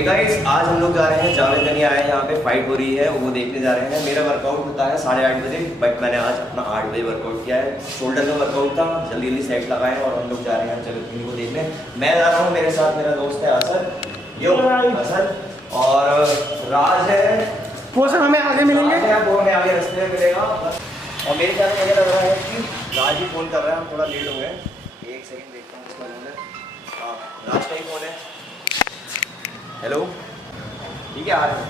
Guys आज हम लोग जा रहे हैं, जावेद गनी आए हैं, यहाँ पे फाइट हो रही है वो देखने जा रहे हैं। मेरा वर्कआउट होता है 8:30 बजे, बट मैंने आज अपना 8 बजे वर्कआउट किया है। शोल्डर का वर्कआउट था, जल्दी जल्दी सेट लगाए और हम लोग जा रहे हैं जावेद गनी को देखने। मैं जा रहा हूँ, मेरे साथ मेरा दोस्त है असद, यो असद और राज है। वो सब हमें आगे मिलेंगे, वो हमें आगे रास्ते में मिलेगा। और मेरे ख्याल में मुझे लग रहा है कि राज ही फ़ोन कर रहा है, हम थोड़ा लेट हो गए। एक सेकेंड देखता हूँ उसका फोन है। हाँ राज का ही फ़ोन है। हेलो, ठीक है आ रहे हैं।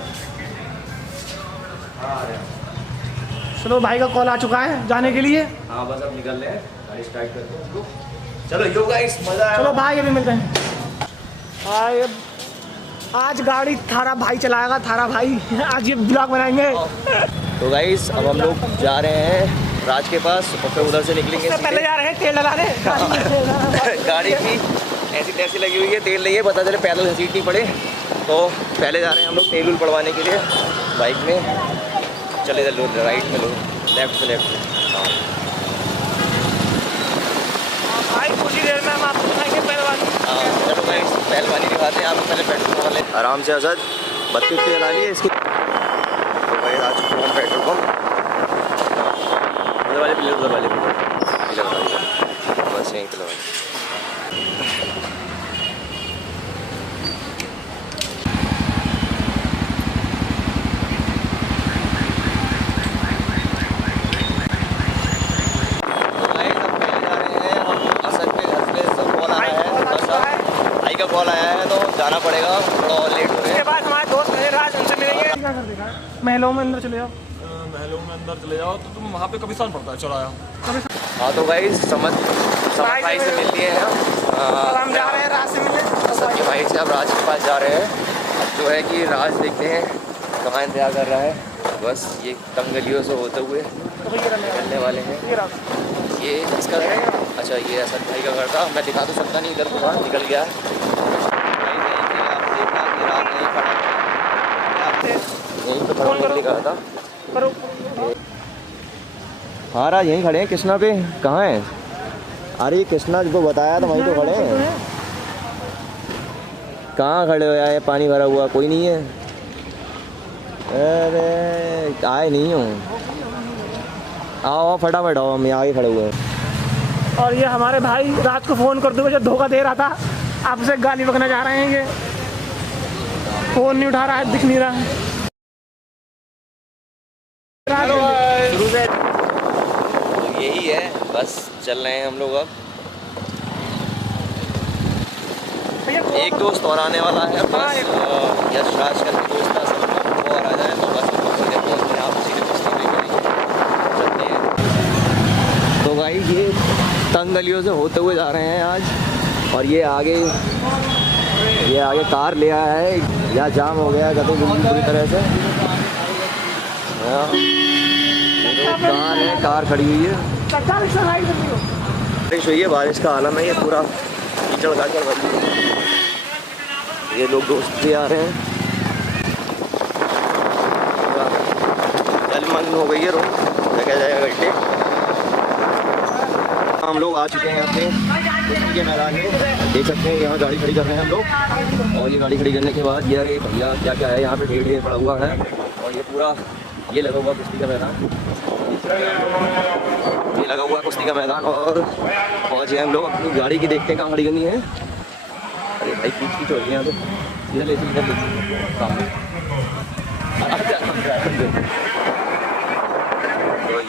हाँ आ रहे हैं। चलो भाई का कॉल आ चुका है जाने के लिए। हाँ बस अब निकल रहे हैं, गाड़ी स्टार्ट करते हैं उसको। चलो यो गाइस मज़ा आया। चलो भाई अभी मिलते हैं। भाई आज गाड़ी थारा भाई चलाएगा, थारा भाई आज ये ब्लॉग बनाएंगे। तो गाइस अब हम लोग जा रहे हैं राज के पास और फिर उधर से निकलेंगे। पहले जा रहे हैं तेल लगाने गाड़ी की ऐसी तैसी लगी हुई है, तेल नहीं है, पता चले पैदल घसीट नहीं पड़े। तो पहले जा रहे हैं हम लोग तेल पड़वाने के लिए बाइक में। चले लो राइट में लो, लेफ्ट में लेफ्ट में। हाँ भाई कुछ ही देर में हम आपको दिखाएंगे पहलवानी। हाँ चलो गाइस पहलवानी दिखाते हैं। आप पहले पेट्रोल वाले आराम से असद बत्ती उत्ती जला लिए इसकी। तो भाई आ चुके हम पेट्रोल पम्प। उधर वाले पिलर, उधर वाले पिलर बस यहीं पिलर वाले। कॉल आया है तो जाना पड़ेगा, थोड़ा और लेट हो रहे हैं। उसके बाद हमारे दोस्त हैं राज, उनसे मिलेंगे। क्या कर देगा महलों में अंदर चले जाओ, महलों में अंदर चले जाओ तो तुम वहाँ पे कब्रिस्तान पड़ता है चौराया। हाँ तो भाई समझ भाई से मिल लिए हैं हम जा रहे हैं राज से मिलने। सच्चे भाई से अब राज के पास जा रहे हैं। अब जो है कि राज देखते हैं कहाँ इंतजार कर रहा है। बस ये तंग गलियों से होते हुए निकलने वाले हैं। ये इसका है, अच्छा ये असद भाई का घर था। मैं दिखा तो सकता नहीं, इधर को वहाँ निकल गया। दिखा था। हाँ राज यहीं खड़े हैं कृष्णा पे। कहाँ है? अरे कृष्णा को बताया था वहीं तो खड़े हैं। कहाँ खड़े हो यार, पानी भरा हुआ कोई नहीं है। अरे आए नहीं हूँ, आओ फटाफट आओ, हम आगे खड़े हुए हैं। और ये हमारे भाई रात को फ़ोन करते हुए जो धोखा दे रहा था, आपसे गाली बकना जा रहे हैं। ये फ़ोन नहीं उठा रहा है, दिख नहीं रहा है। शुरू से यही है, बस चल रहे हैं हम लोग। अब एक दोस्त और आने वाला है, बस यश राज का दोस्त था, सब लोग वो और आ जाए तो बस हम लोग सीधे पहुँचते हैं। आप सीधे कुश्ती भी चलते हैं। तो भाई ये तंग गलियों से होते हुए जा रहे हैं आज। और ये आगे कार ले आया है, या जाम हो गया कभी पूरी तरह से। कार है, कार खड़ी हुई है, बारिश हुई है, बारिश का आलम है। ये पूरा कीचड़ काचड़ बंद। ये लोग दोस्त भी आ रहे हैं। जलमग्न हो गई है रोड, जगह जगह गड्ढे। हम लोग आ चुके हैं अपने कुश्ती के मैदान में। देख सकते हैं यहाँ गाड़ी खड़ी कर रहे हैं हम लोग। और ये गाड़ी खड़ी करने के बाद ये अरे भैया क्या क्या है यहाँ पे, ढेर पड़ा हुआ है। और ये पूरा ये लगा हुआ कुश्ती का मैदान, ये लगा हुआ कुश्ती का मैदान। और पहुँचे हम लोग अपनी गाड़ी की, देखते हैं कहाँ खड़ी करनी है। अरे भाई खींच हो रही है, तो इधर ले तो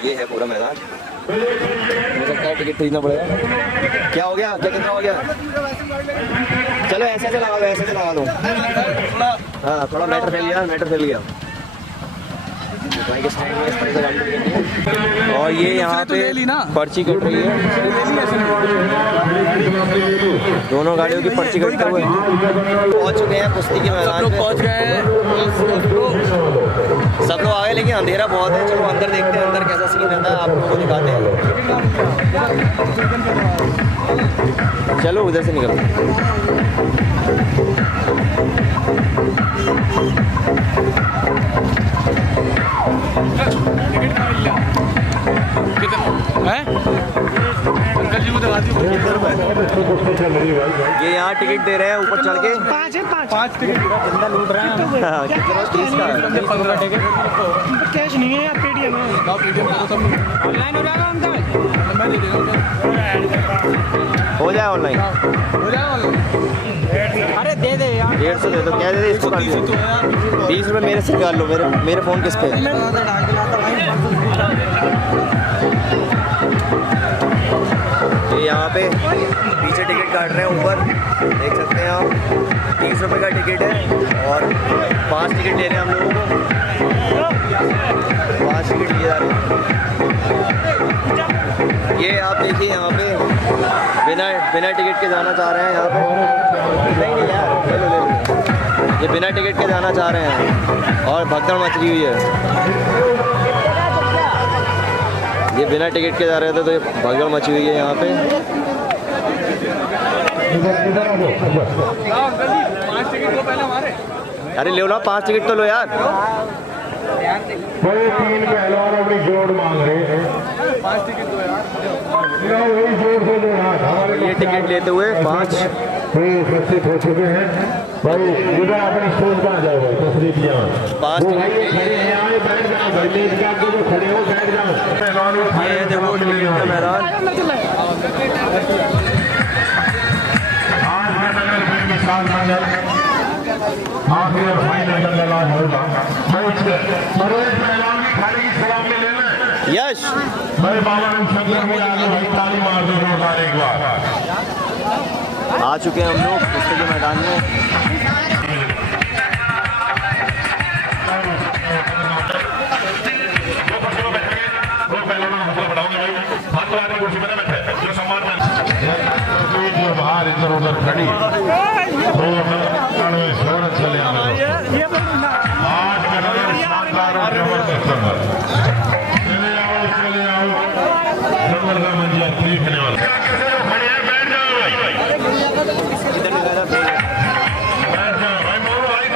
ये है पूरा मैदान। हो सकता है टिकट खरीदना पड़ेगा। क्या हो गया, क्या कितना हो गया? चलो ऐसे से लगा दो, ऐसे से लगा दो। हाँ थोड़ा मैटर फैल गया। और ये यहाँ पे पर्ची कट रही है, दोनों गाड़ियों की पर्ची कटते हुए पहुँच चुके हैं कुश्ती के मैदान पे। पहुँच गए हैं सब लोग आ गए, लेकिन अंधेरा बहुत है। चलो अंदर देखते हैं अंदर कैसा सीन रहता है, आप लोगों को दिखाते हैं। चलो उधर से निकलते हैं। अंकल जी को दिखा दी। ये यहाँ टिकट दे रहे हैं ऊपर चढ़ के 5 टिकट बंदा लूट रहा है। हाँ, कितना 30 का 15 टिकट कैश नहीं है यार, पेटीएम है। ऑनलाइन हो जाएगा अंकल, मैं दे देगा। हो जाए ऑनलाइन। हो जाएगा ऑनलाइन। अरे दे दे यार, 150 दे दो, क्या दे दे इसको कर दो। 20 रुपये मेरे से निकाल लो, मेरे फ़ोन किस पे है? ये यहाँ पे पीछे टिकट काट रहे हैं, ऊपर देख सकते हैं आप। 30 रुपये का टिकट है और 5 टिकट ले रहे हैं हम लोगों को। 5 टिकट लिए जा रहे हैं। ये आप देखिए यहाँ पे बिना टिकट के जाना चाह रहे हैं यहाँ पे। नहीं यार, ले लो। ये बिना टिकट के जाना चाह रहे हैं और भगदड़ मच रही हुई है। ये बिना टिकट के जा रहे थे तो ये भगदड़ मची हुई है यहाँ पे। अरे ले लो 5 टिकट तो लो यार। बड़े 3 पहलवान अपनी जोड़ मांग रहे हैं। 5 टिकट दो यार। वही जोड़ से दो हाथ हमारे ये टिकट लेते हुए 5 उपस्थित हो चुके हैं। भाई इधर अपनी स्टेज पर आ जाओ भाई, तस्वीर लिया 5 भाई खड़े हैं, आए बैठ जाओ भाई, मेज के आगे जो खड़े हो बैठ जाओ। पहलवान ये देखो टिकट का मैदान। आज का नगर फिर मिसाल नगर आखिर और फाइनल नगर आज होगा। मनोज पहलवान की खाली की सलाम में लेना। यश भाई बाबा शंकर में आगे भाई ताली मार दो जोरदार एक बार। आ चुके हैं हम लोग कुश्ती के मैदान में। बाहर इधर उधर खड़ी शोरत चले आज का नजर शानदार और जबरदस्त नजर। चले आओ नंबर का मंजिल देखने वाला खड़े हैं, बैठ जाओ भाई,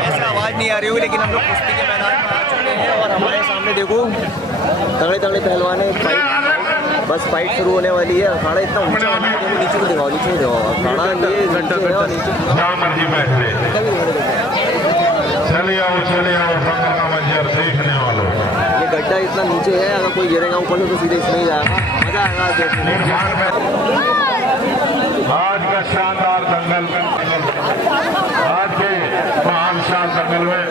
ऐसे आवाज़ नहीं आ रही होगी लेकिन हम लोग कुश्ती के मैदान में आ चुके हैं और हमारे सामने देखो तगड़े तगड़े पहलवान है। बस फाइट शुरू होने वाली है। अखाड़ा इतना ऊंचा बना है कि नीचे को दिखाओ, नीचे को दिखाओ। अखाड़ा ये नीचे है और नीचे जहाँ मर्जी बैठ ले। चले आओ नंबर का मंजिल देखने वालों। ये गड्ढा इतना नीचे है, अगर कोई गिरेगा ऊपर से तो सीधे इसमें ही जाएगा। मजा आएगा देखने में। आज का शानदार दंगल, आज के महान शान दंगल में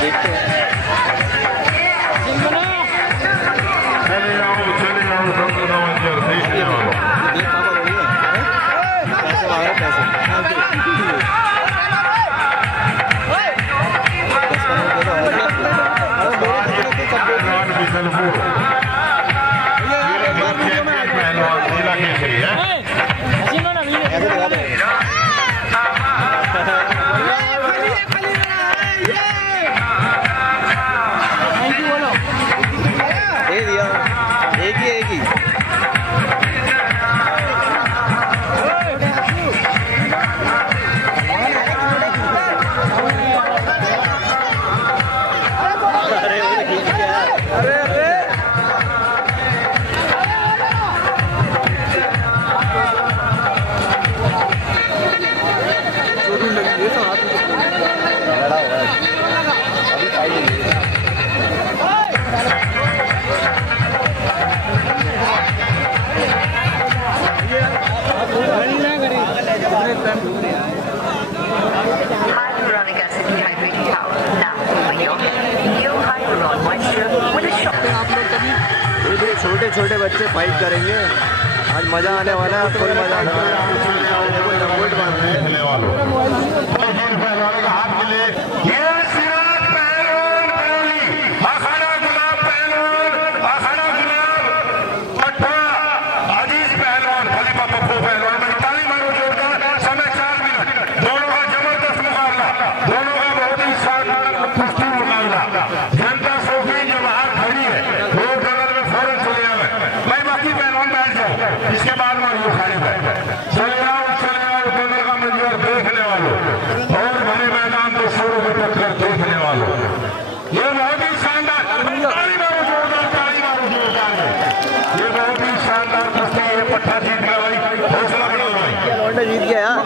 देखते हैं। चले आओ नंबर का मंजिल देखने वालों। ये कहाँ पर हो रही है? पैसे मांग रहे हैं, पैसे। पहलवान बिशनपुर पहलवान जिला केसरी है। ऐसे दिखा दो। दे दिया, एक ही अरे वो तो खींच के यार। अरे लड़ा हुआ है। अभी फाइट नहीं है। Hyaluronic acid dehydrating towel. Now, real new Hyaluron moisture with a shot. ये छोटे छोटे बच्चे फाइट करेंगे। आज मजा आने वाला है, फुल मजा आने वाला है। देखो लंगोट बांध रहे हैं। देखने वालों पहलवानों का हाथ मिले। ये सिराज पहलवान पहली, अखाड़ा गुलाब पहलवान, अखाड़ा गुलाब पट्टा अजीज पहलवान, खलीफा पप्पू पहलवान। ताली मारो जोरदार। समय 4 मिनट। दोनों का जबरदस्त मुकाबला, दोनों का बहुत ही शानदार कुश्ती मुकाबला। जनता सोफी जो बाहर खड़ी है वो कलर में फौरन चले आवे। भाई बाकी पहलवान बैठ जाओ, इसके बाद में वो खड़े बैठ चले लौंडा जीत गया यार,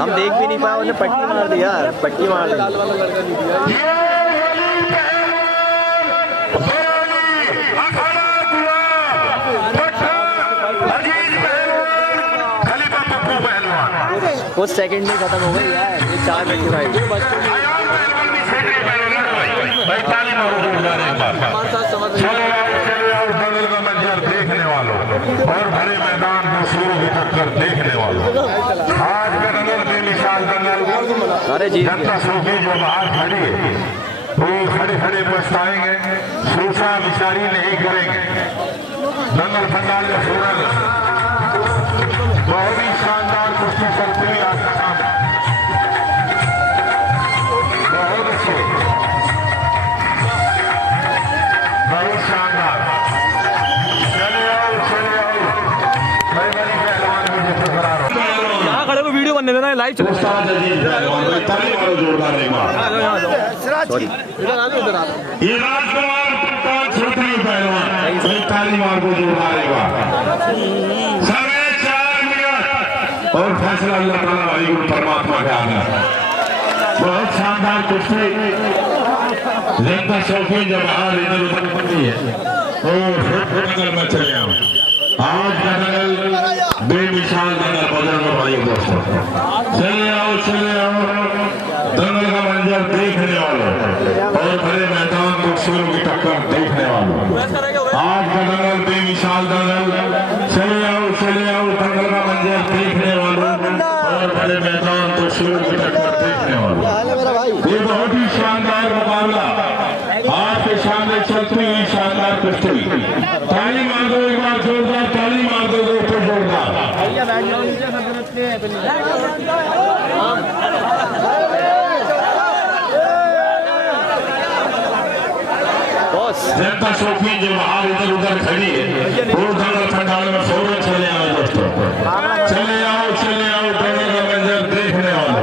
हम देख भी नहीं पाए, उन्हें पट्टी मार दी यार, पट्टी मार दी। कुछ सेकंड में खत्म हो गई यार, ये 4 मिनट की फाइट। देखने वालों और भरे मैदान में सूर्य की टक्कर देखने वालों, आज का नगर बेमिसाल अरे जी जनता सूफी जो बाहर खड़ी है वो खड़े खड़े पछताएंगे, सूसा विचारी नहीं करेंगे। दंगल पंडाल का सूरज बहुत ही शानदार कुश्ती चलती हुई आज का काम, बहुत अच्छे, बहुत शानदार। चले आओ भाई, बड़ी पहलवान मुझे फकरार हो। यहाँ खड़े को वीडियो बनने देना, लाइव चले। सॉरी ये राजकुमार छोटी पहलवान ताली मार को जोड़ डालेगा। साढ़े 4 मिनट और फैसला अल्लाह ताला वाली परमात्मा का आना। बहुत शानदार कुश्ती, जनता शौकीन जब बाहर इधर उधर बनती है और नगर में चले आओ। आज का नगर बेमिसाल नगर बदल भाई दोस्तों, चले आओ दंगल का मंजर देखने वालों और बड़े मैदान खूबसूरत की टक्कर देखने वालों, आज का दंगल बेमिसाल दंगल। चले आओ दंगल का मंजर देखने वालों और बड़े मैदान खूबसूरत की टक्कर देखने वालों। ये बहुत ही शानदार मुकाबला, आज के सामने चलती हुई शानदार कुश्ती। ताली मार दो एक बार जोरदार, ताली मार दो ऊपर जोरदार। जनता शौकीन जो बाहर इधर उधर खड़ी है वो दंगल पंडाल में फौरन चले आओ दोस्तों, चले आओ दंगल का मंजर देखने वालों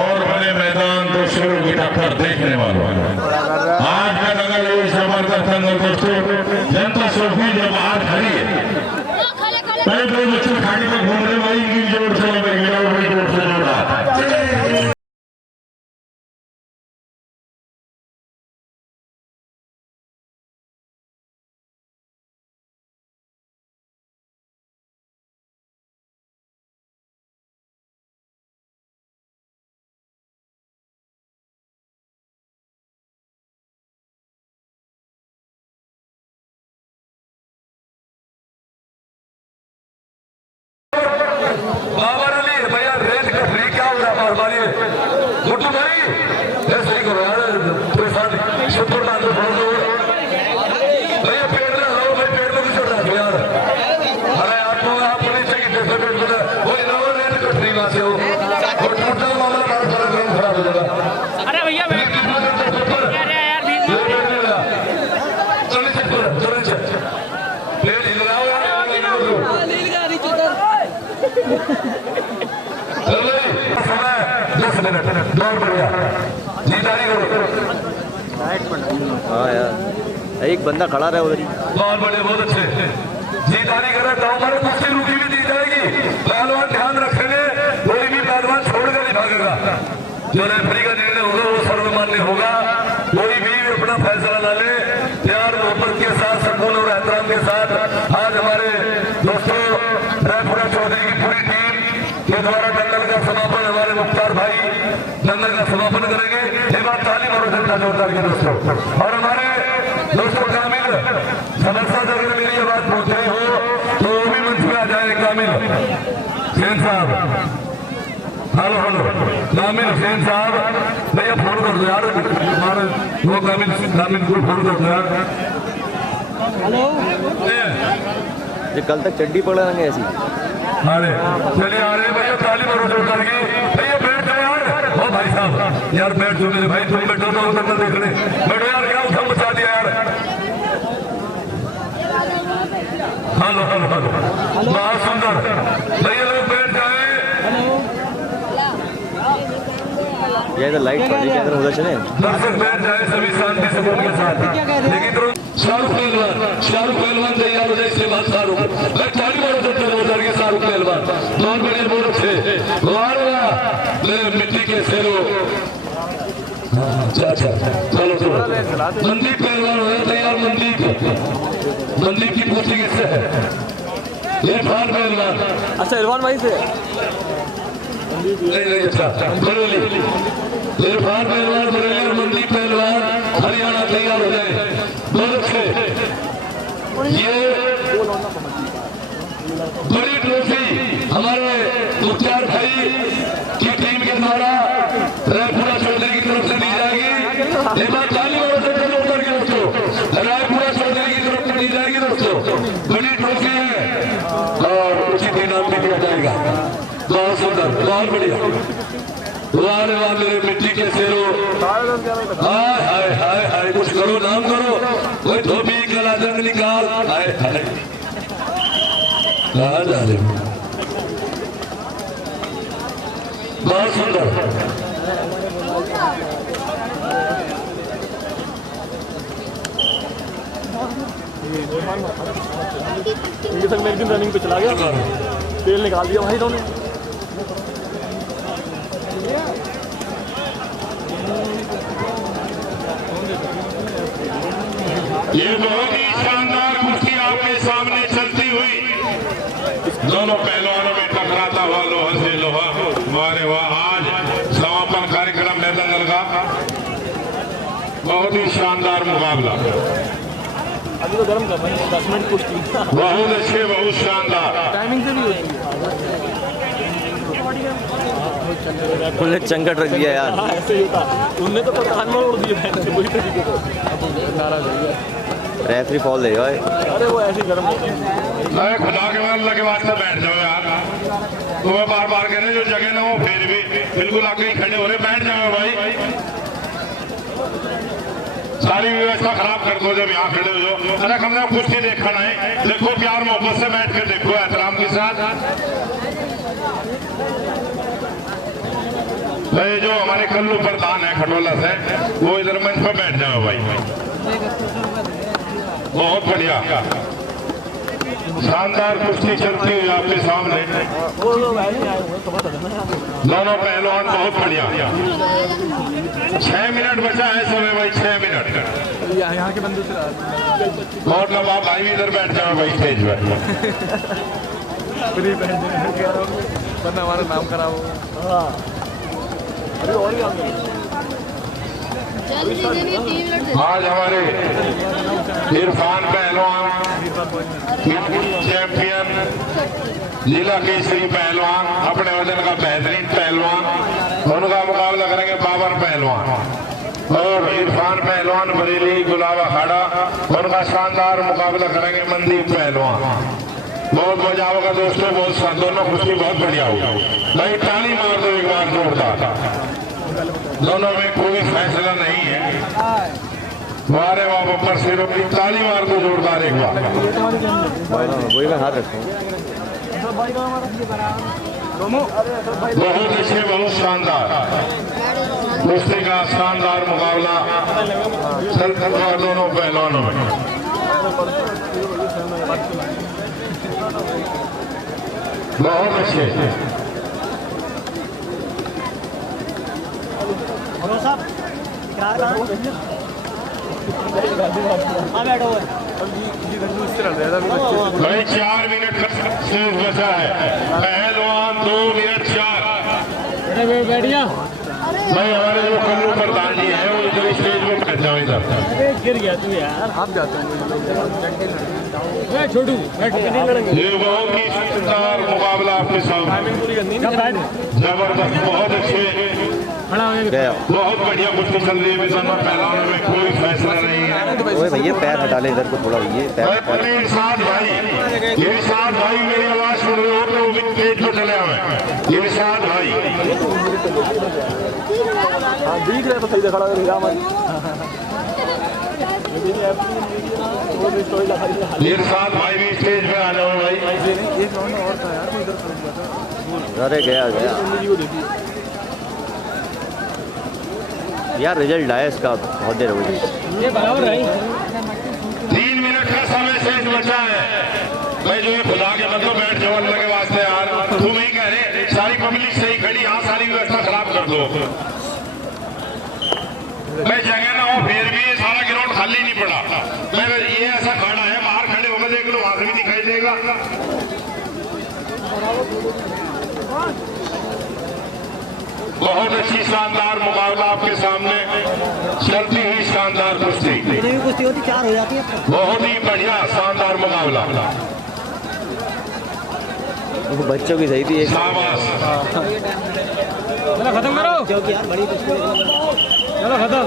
और बड़े मैदान दूसरों की टक्कर देखने वालों। आज का दंगल एक जबरदस्त दंगल दोस्तों, जनता शौकीन जो बाहर खड़ी है। पहले दो बच्चे खाड़ी में घूम रहे भाई, इनकी जोर से बड़ी जोर से जोड़ा। बाबर अली भैया रेत का फ्री क्या हो रहा है हमारी मुट्टू भाई, ऐसे ही करो यार, पूरे साथ शुक्र डाल दो भैया, पेड़ में लो भाई, पेड़ में भी चढ़ रहा है यार। अरे आपको आप नीचे की जैसे पेड़ में वो लो रेत का फ्री वहां से हो और टूटा मामला खराब हो जाएगा। अरे भैया प्लेट हिल रहा हो यार, समय 10 मिनट दौड़ बढ़िया जीतारी करो। हाँ यार, एक बंदा खड़ा रहा उधर ही, बहुत बड़े बहुत अच्छे जीतारी करे। गाँव में कुश्ती रुकी भी दी जाएगी, पहलवान ध्यान रखेंगे, कोई भी पहलवान छोड़कर नहीं भागेगा। जो रेफरी का निर्णय होगा वो सर्वमान्य होगा, कोई भी अपना फैसला ना ले। प्यार मोहब्बत के साथ, सुकून और एहतराम के साथ आज हमारे दोस्तों रायपुरा चौधरी की पूरी टीम के द्वारा दंगल का समापन हमारे मुख्तार भाई दंगल का समापन करेंगे। ये बात ताली मारो जनता जोरदार के दोस्तों। और हमारे दोस्तों कामिल समस्या अगर मेरी ये बात पूछ रही हो तो वो भी मंच में आ जाए। कामिल हुसैन साहब, हेलो कामिल हुसैन साहब भैया फोन कर दो यार, हमारे वो कामिल को फोन कर दो यार। ये कल तक चड्डी पकड़ा रहेंगे ऐसी। अरे चलिए आ रहे भैया, ताली मारो जोरदार की। भैया बैठ जाओ यार, ओ भाई साहब यार बैठ जाओ मेरे भाई, तुम बैठो तो अंदर देख रहे बैठो यार, क्या उठा मचा दिया यार। हेलो बहुत सुंदर भैया, लोग बैठ जाए। ये इधर लाइट पड़ रही है, उधर चले दर्शक बैठ जाए सभी शांति सुकून के साथ। लेकिन शाहरुख पहलवान तैयार हो जाए, इसके बाद शाहरुख ताली मारो जनता जोरदार के साथ। फारूक पहलवान बहुत बढ़िया बोल थे मेरे मिट्टी के शेरों। अच्छा चलो मनदीप पहलवान हो तैयार। मनदीप की पूछी किससे है? इरफान पहलवान। अच्छा इरफान भाई से नहीं अच्छा बरेली। इरफान पहलवान बरेली और मनदीप पहलवान हरियाणा तैयार हो जाए। बहुत अच्छे। ये बड़ी ट्रॉफी हमारे मुख्तार भाई की टीम के द्वारा रायपुरा चौधरी की तरफ से दी जाएगी। एक बार ताली से चलो उतर के दोस्तों, रायपुरा चौधरी की तरफ से दी जाएगी दोस्तों। बड़ी ट्रॉफी है और उचित इनाम भी दिया जाएगा। बहुत सुंदर बहुत बढ़िया। वाह मेरे मिट्टी के शेरों। हाय हाय हाय हाय कुछ करो नाम करो। कोई धोबी कला जंग निकाल। हाय हाय कहा जा रहे बहुत सुंदर। ये तक मैं एक दिन रनिंग पे चला गया, तेल निकाल दिया भाई दोनों। ये बहुत ही शानदार कुश्ती आपके सामने चलती हुई दोनों पहलवानों में टकराता हुआ लोहा से लोहा। वारे वाह आज समापन कार्यक्रम मैदान का बहुत ही शानदार मुकाबला। अभी तो गर्म कर रहे हैं 10 मिनट कुश्ती। बहुत अच्छे बहुत शानदार। टाइमिंग से भी होती है। फुल चंगट रख दिया यार। हाँ ऐसे ही होता। उनने तो कान में उड़ दिए वही तरीके से। नाराज हो गया। रेफरी फॉल देगा। अरे वो ऐसे ही गर्म होते हैं। मैं खुदा के अल्लाह के वास्ते बैठ जाओ यार। तुम्हें बार बार कह रहे जो जगह ना हो फिर भी बिल्कुल आके ही खड़े हो रहे। बैठ जाओ भाई। सारी व्यवस्था खराब कर दो जब यहाँ खड़े हो जाओ। अरे कम से कम कुश्ती देखना है। देखो प्यार मोहब्बत से बैठ कर देखो एहतराम के साथ। भाई जो हमारे कल्लू प्रधान है खटोला से वो इधर मंच पर बैठ जाओ भाई। बहुत बढ़िया शानदार कुश्ती चलती हुई आपके सामने। दोनों पहलवान बहुत बढ़िया। 6 मिनट बचा है समय भाई 6 मिनट। यहाँ के बंदे से बहुत लंबा भाई इधर बैठ जाओ भाई स्टेज पर। वरना हमारा नाम खराब हो। हाँ अरे और आज हमारे इरफान पहलवान चैंपियन जिला केसरी पहलवान अपने वजन का बेहतरीन पहलवान उनका मुकाबला करेंगे बाबर पहलवान और इरफान पहलवान बरेली गुलाब अखाड़ा उनका शानदार मुकाबला करेंगे मनदीप पहलवान। बहुत मजा होगा दोस्तों। बहुत दोनों कुश्ती बहुत बढ़िया होगा भाई। ताली मार दो एक बार जोरदार। दोनों में कोई फैसला नहीं है। मारे वाह ऊपर सिरों की ताली मार दो जोरदार एक बार। वही मैं हाथ रखूँ। बहुत अच्छे बहुत शानदार कुश्ती का शानदार मुकाबला चलता हुआ दोनों पहलवानों में। बहुत अच्छे। 4 मिनट का शेष बचा है। पहलवान 2 मिनट 4। बैठिया भाई हमारे जो कल्लू प्रधान जी है वो इधर स्टेज में बैठ जाओ इधर। गिर गया तू यार। आप जाते हैं छोटू ये बहुत ही शानदार मुकाबला आपके सामने। जबरदस्त बहुत अच्छे बहुत बढ़िया कुश्ती चल रही है। दोनों पहलवानों में कोई फैसला नहीं है। ओए भैया पैर हटा ले इधर को थोड़ा। ये पैर इरशाद भाई मेरी आवाज सुन रहे हो तो स्टेज पर चले आए। इरशाद भाई हाँ दिख रहा है तो सही से खड़ा करेगा हमारी। इरशाद भाई भी स्टेज पे आ जाओ भाई। एक राउंड और था यार, इधर खड़ा हुआ था। अरे गया यार। रिजल्ट आया इसका बहुत देर हो गई। ये बराबर है। 3 मिनट का समय शेष बचा है भाई। जो ये खुदा के मतलब बैठ जाओ अल्लाह के वास्ते मेरे ये ऐसा खड़ा है, बाहर खड़े होकर देख लो, वहां से भी दिखाई देगा। बहुत अच्छी शानदार मुकाबला आपके सामने, चलती हुई शानदार कुश्ती, कुश्ती होती 4 हो जाती है। बहुत ही बढ़िया शानदार मुकाबला। बच्चों की सही थी एक। शाबाश। चलो खत्म करो, क्योंकि यार बड़ी कुश्ती चलो खत्म।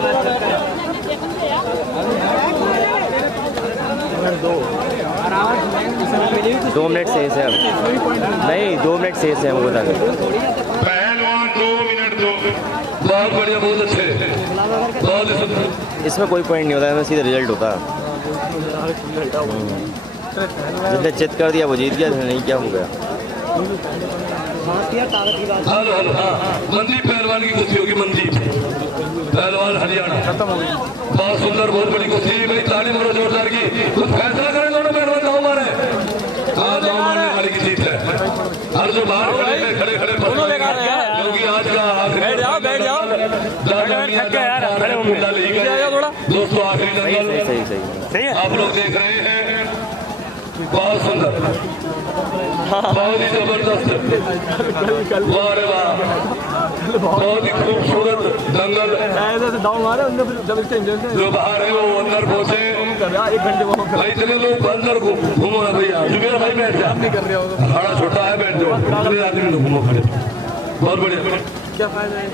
2 मिनट शेष है अब, नहीं 2 मिनट शेष है हमको तक। पहलवान 2 मिनट दो। बहुत बढ़िया, बहुत अच्छे, बहुत सुंदर। इसमें कोई पॉइंट नहीं होता है, इसमें सीधा रिजल्ट होता है। जिसने चित कर दिया वो जीत गया, जिसने नहीं किया हो गया। हेलो हेलो, हाँ, मनदीप पहलवान की कुश्ती होगी, मनदीप पहलवान हरियाणा। बहुत सुंदर, बहुत बड़ी कुश्ती भाई, ताली मारो जोरदार की। कुछ फैसला करें दोनों पहलवान, गाँव मारे, हाँ गाँव मारने वाले की जीत है। हर जो बाहर खड़े खड़े क्योंकि आज का बैठ जाओ, बैठ जाओ, दोस्तों आखिरी सही दंगल सही सही सही है। आप लोग देख रहे हैं, बहुत सुंदर, बहुत ही जबरदस्त, वाह रे वाह, बहुत ही खूबसूरत दंगल। ऐसे दाव मारे उनने, जब इसके इंजन से जो बाहर है वो अंदर पहुंचे, कर रहा 1 घंटे वहाँ भाई इतने लोग अंदर घूमो ना भैया, जुबेर भाई बैठ जा, नहीं कर रहे होगा। भाड़ा छोटा है, बैठ जाओ, इतने आदमी लोग घूमो खड़े। बहुत बढ़िया क्या फायदा है?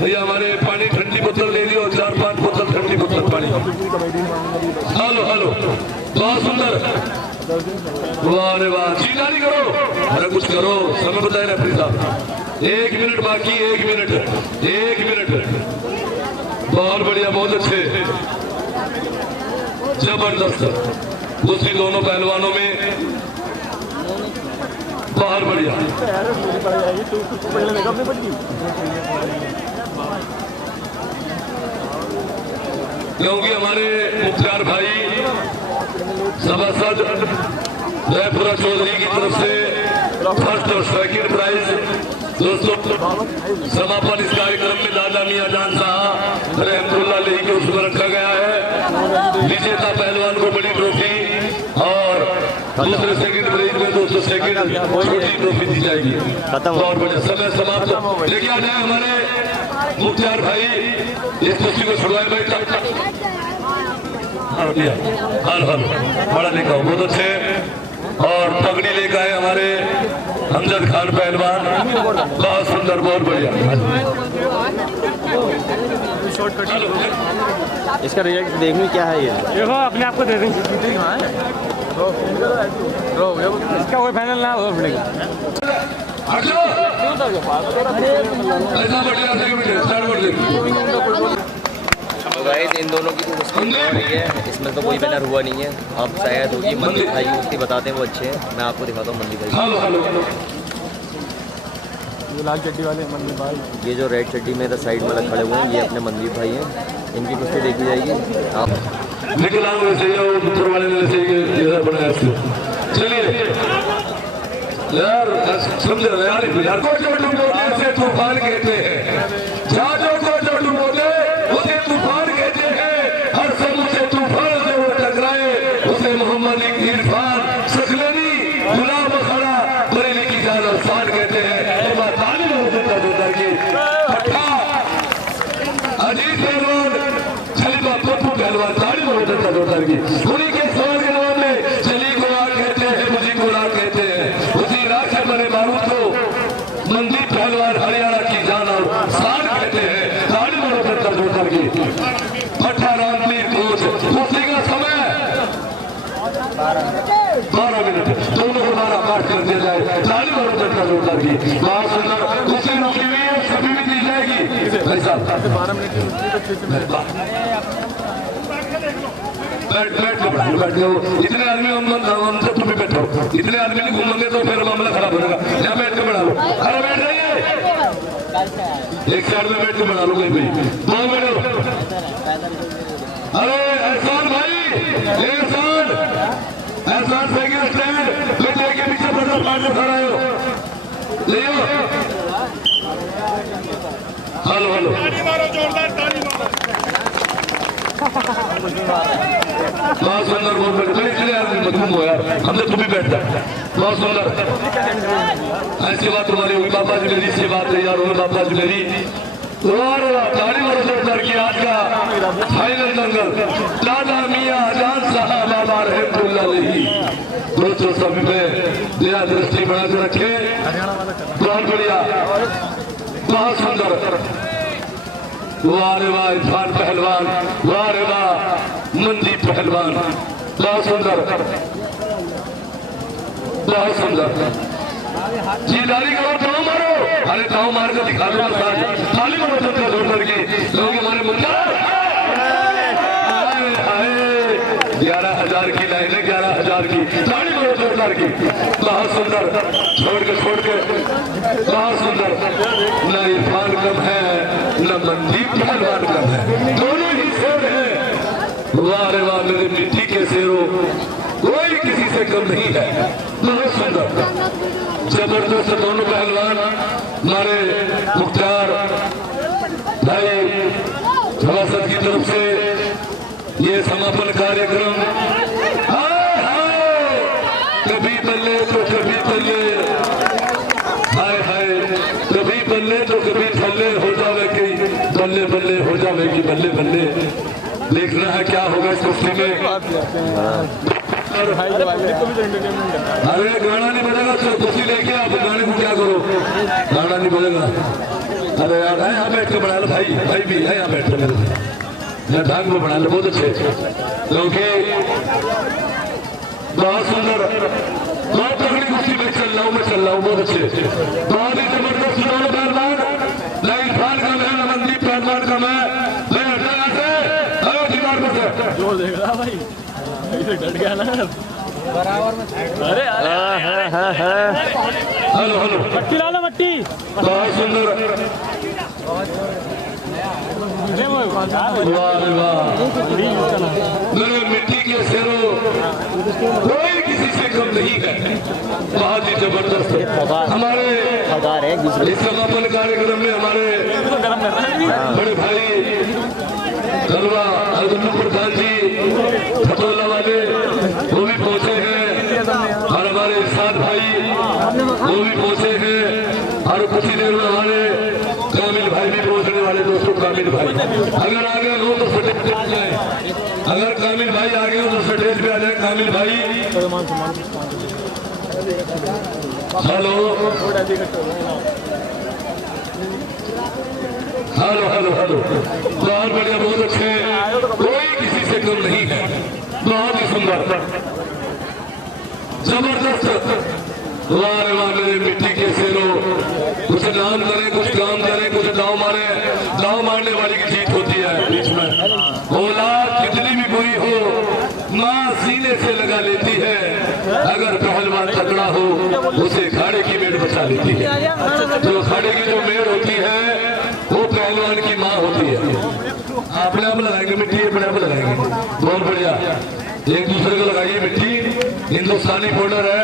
भैया, हमारे पानी ठंडी बोतल ले लियो, 4-5 बोतल ठंडी बोतल पानी। हेलो हेलो, बहुत सुंदर, वाह रे वाह, चीज़ारी करो, अरे कुछ करो, समय बताए रेफरी साहब। 1 मिनट बाकी, 1 मिनट, 1 मिनट। बहुत बढ़िया, बहुत अच्छे, जबरदस्त कुश्ती दोनों पहलवानों में, बहुत बढ़िया। क्योंकि हमारे मुख्तार भाई सभासद जयपुरा चौधरी की तरफ से फर्स्ट और सेकंड प्राइज दोस्तों समापन इस कार्यक्रम में दादा मियां जान साहब रहमतुल्लाह अलैह के उसमें रखा गया है। विजेता पहलवान को बड़ी ट्रॉफी और दूसरे सेकंड प्राइज में दोस्तों सेकंड छोटी ट्रॉफी दी जाएगी। बहुत बढ़िया, समय समाप्त। देखिए आ जाए हमारे मुख्तार भाई, इस कुश्ती को छुड़वाए भाई तक। हर बड़ा लिखा हो, बहुत अच्छे, और पगड़ी लेकर आए हमारे हमजद खान पहलवान, बहुत सुंदर, बहुत बढ़िया। इसका रिजल्ट देखने क्या है, ये देखो अपने आप को दे देंगे। इसका कोई फाइनल ना हो पड़ेगा। ऐसा बढ़िया, तो गाइस इन दोनों की तो कुश्ती हो रही है, इसमें तो कोई विनर हुआ नहीं है। अब शायद होगी मंदिर भाई, कुश्ती बताते हैं वो अच्छे हैं, मैं आपको दिखाता हूँ मंदिर भाई। हेलो हेलो, ये लाल चड्डी वाले मंदिर भाई, ये जो रेड चड्डी में साइड में खड़े हुए हैं, ये अपने मंदिर भाई हैं, इनकी कुश्ती देखी जाएगी। आप विकलांग वैसे ही और ऊपर वाले वैसे ही बनाया इसको। चलिए यार, समझ रहे यार, को जो डुबोते से तूफान कहते हैं, जहाजों को जो डुबोते उसे तूफान कहते हैं, हर समुद्र से तूफान से वो टकराए उसे मोहम्मद इरफान सखलनी गुलाम खड़ा बरेली की जान और शान कहते हैं। अजीत पहलवान, खलीफा पप्पू पहलवान, ताड़ी मोहम्मद जोरदार की, उन्हीं के सवाल के जवाब में चली को राग कहते हैं, मुझी को राग कहते हैं। उसी राग से बने बारूद को मनदीप पहलवान हरियाणा की जान और शान कहते हैं, ताड़ी मोहम्मद जोरदार की। भट्टा रामपीर कोच, कुश्ती का समय 12 मिनट, दोनों को 12 पाठ कर दिया जाए, ताड़ी मोहम्मद जोरदार की। बहुत सुंदर कुश्ती रुकी हुई है, कभी भी दी जाएगी भाई साहब। 12 मिनट की कुश्ती तो 6 मिनट बैठ जाओ, इतने आदमी हम सब तुम भी बैठो, इतने आदमी नहीं घूमेंगे तो फिर मामला खराब हो जाएगा। यहाँ बैठ के बढ़ा लो, अरे बैठ जाइए, एक साइड में बैठ के बढ़ा लो कहीं भाई, 2 मिनट। अरे एहसान भाई, एहसान साइकिल स्टैंड लेके पीछे बड़ा पार्टनर खड़ा हो, लियो। हेलो हेलो, बहुत सुंदर, बहुत बढ़िया। चलिए यार मजबूत हो यार, हमने तुम भी बैठ जाए। बहुत सुंदर। ऐसी बात तुम्हारी हुई बाबा जी मेरी, से बात है यार, बाबा जी मेरी ताड़ी जोरदार की आज का फाइनल दंगल दादा मियां जान साहब बाबा रहमतुल्लाह अलैहि दोस्तों सभी पे दया दृष्टि बना के रखे। बहुत बढ़िया, बहुत सुंदर। वाह रे वाह इरफान पहलवान, वाह रे वाह मंदी पहलवान, बहुत सुंदर, बहुत सुंदर। जी दारी का और ताव मारो, अरे ताव मार के दिखा दो ताली मारो सबका जोर करके लोग हमारे मुद्दा 11,000 की लाइन है, 11,000 की ताली मारो जोरदार की। बहुत सुंदर, छोड़ के बहुत सुंदर। न इरफान कम है न मनदीप पहलवान कम है, दोनों ही शेर है। वाह रे वाह मेरे मिट्टी के शेरों, कोई किसी से कम नहीं है। बहुत सुंदर, जबरदस्त दोनों पहलवान। हमारे मुख्तार भाई सभासद की तरफ से ये समापन कार्यक्रम। कभी बल्ले तो कभी तल्ले, हाय हाय, कभी बल्ले तो कभी थल्ले हो जाएगी, बल्ले बल्ले हो जाएगी, बल्ले बल्ले। देखना है क्या होगा इस कुश्ती में। अरे गाना नहीं बजेगा, कुर्सी लेके आप गाने को क्या करो, गाना नहीं बजेगा। अरे यार यहाँ बैठ के बना लो भाई, भाई भी है यहाँ बैठ कर मैं ढंग में बना लो, बहुत अच्छे। क्योंकि बहुत सुंदर, बहुत तगड़ी कुर्सी में चल रहा हूँ, मैं चल रहा हूँ, बहुत अच्छे, बहुत ही जबरदस्त दोनों पहलवान। नहीं इरफान का मैं, मनदीप पहलवान का मैं, जोर देख रहा भाई, डट गया ना बराबर में। अरे हेलो हेलो, मट्टी ला लो मट्टी। बहुत सुंदर, मेरे मिट्टी के शेरों, कोई किसी से कम नहीं है। बहुत ही जबरदस्त हमारे इस समापन कार्यक्रम में हमारे बड़े भाई कलवा अलगुल्लू प्रधान जी खटोला वाले वो भी पहुंचे हैं, और हमारे इरशाद भाई वो भी पहुंचे हैं, और कुछ ही देर में हमारे कामिल भाई भी पहुंचने वाले। दोस्तों कामिल भाई अगर आ गए हो तो स्टेज पे आ जाए, अगर कामिल भाई आ गए हो तो स्टेज पे आ जाए। कामिल भाई हेलो हेलो हेलो हेलो, बहुत बढ़िया, बहुत अच्छे, कोई किसी से कम नहीं है। बहुत ही सुंदर, जबरदस्त। वाह रे वाह मेरे मिट्टी के शेरों, कुछ नाम करें, कुछ काम करें, कुछ दाव मारे, दाव मारने वाली की जीत होती है। बीच में औलाद कितनी भी बुरी हो, माँ सीने से लगा लेती है, अगर पहलवान तगड़ा हो उसे खाड़े की मेड़ बचा लेती है। तो खाड़े की जो मेड़ होती है वो पहलवान की माँ होती है। अपने आप लगाएंगे मिट्टी, अपने आप लगाएंगे, बहुत बढ़िया। एक दूसरे को लगाइए मिट्टी, हिंदुस्तानी बॉर्डर है।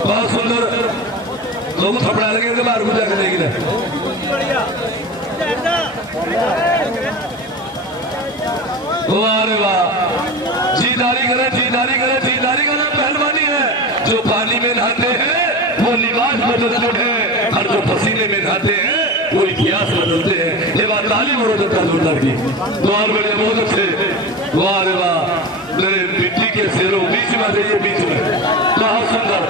बहुत सुंदर, लोग थपड़ा लगे बाहर को जाकर देख रहे। वाह रे वाह, जीदारी करे, जीदारी करे, जीदारी का नाम पहलवानी है। जो पानी में नहाते हैं वो लिबास बदलते हैं, और जो पसीने में नहाते हैं वो इतिहास बदलते हैं। ये बात ताली मरो जनता जोरदार की। बहुत बढ़िया, बहुत अच्छे। वाह रे वाह मेरे मिट्टी के शेरों, बीच में आइए, बीच में, बहुत सुंदर।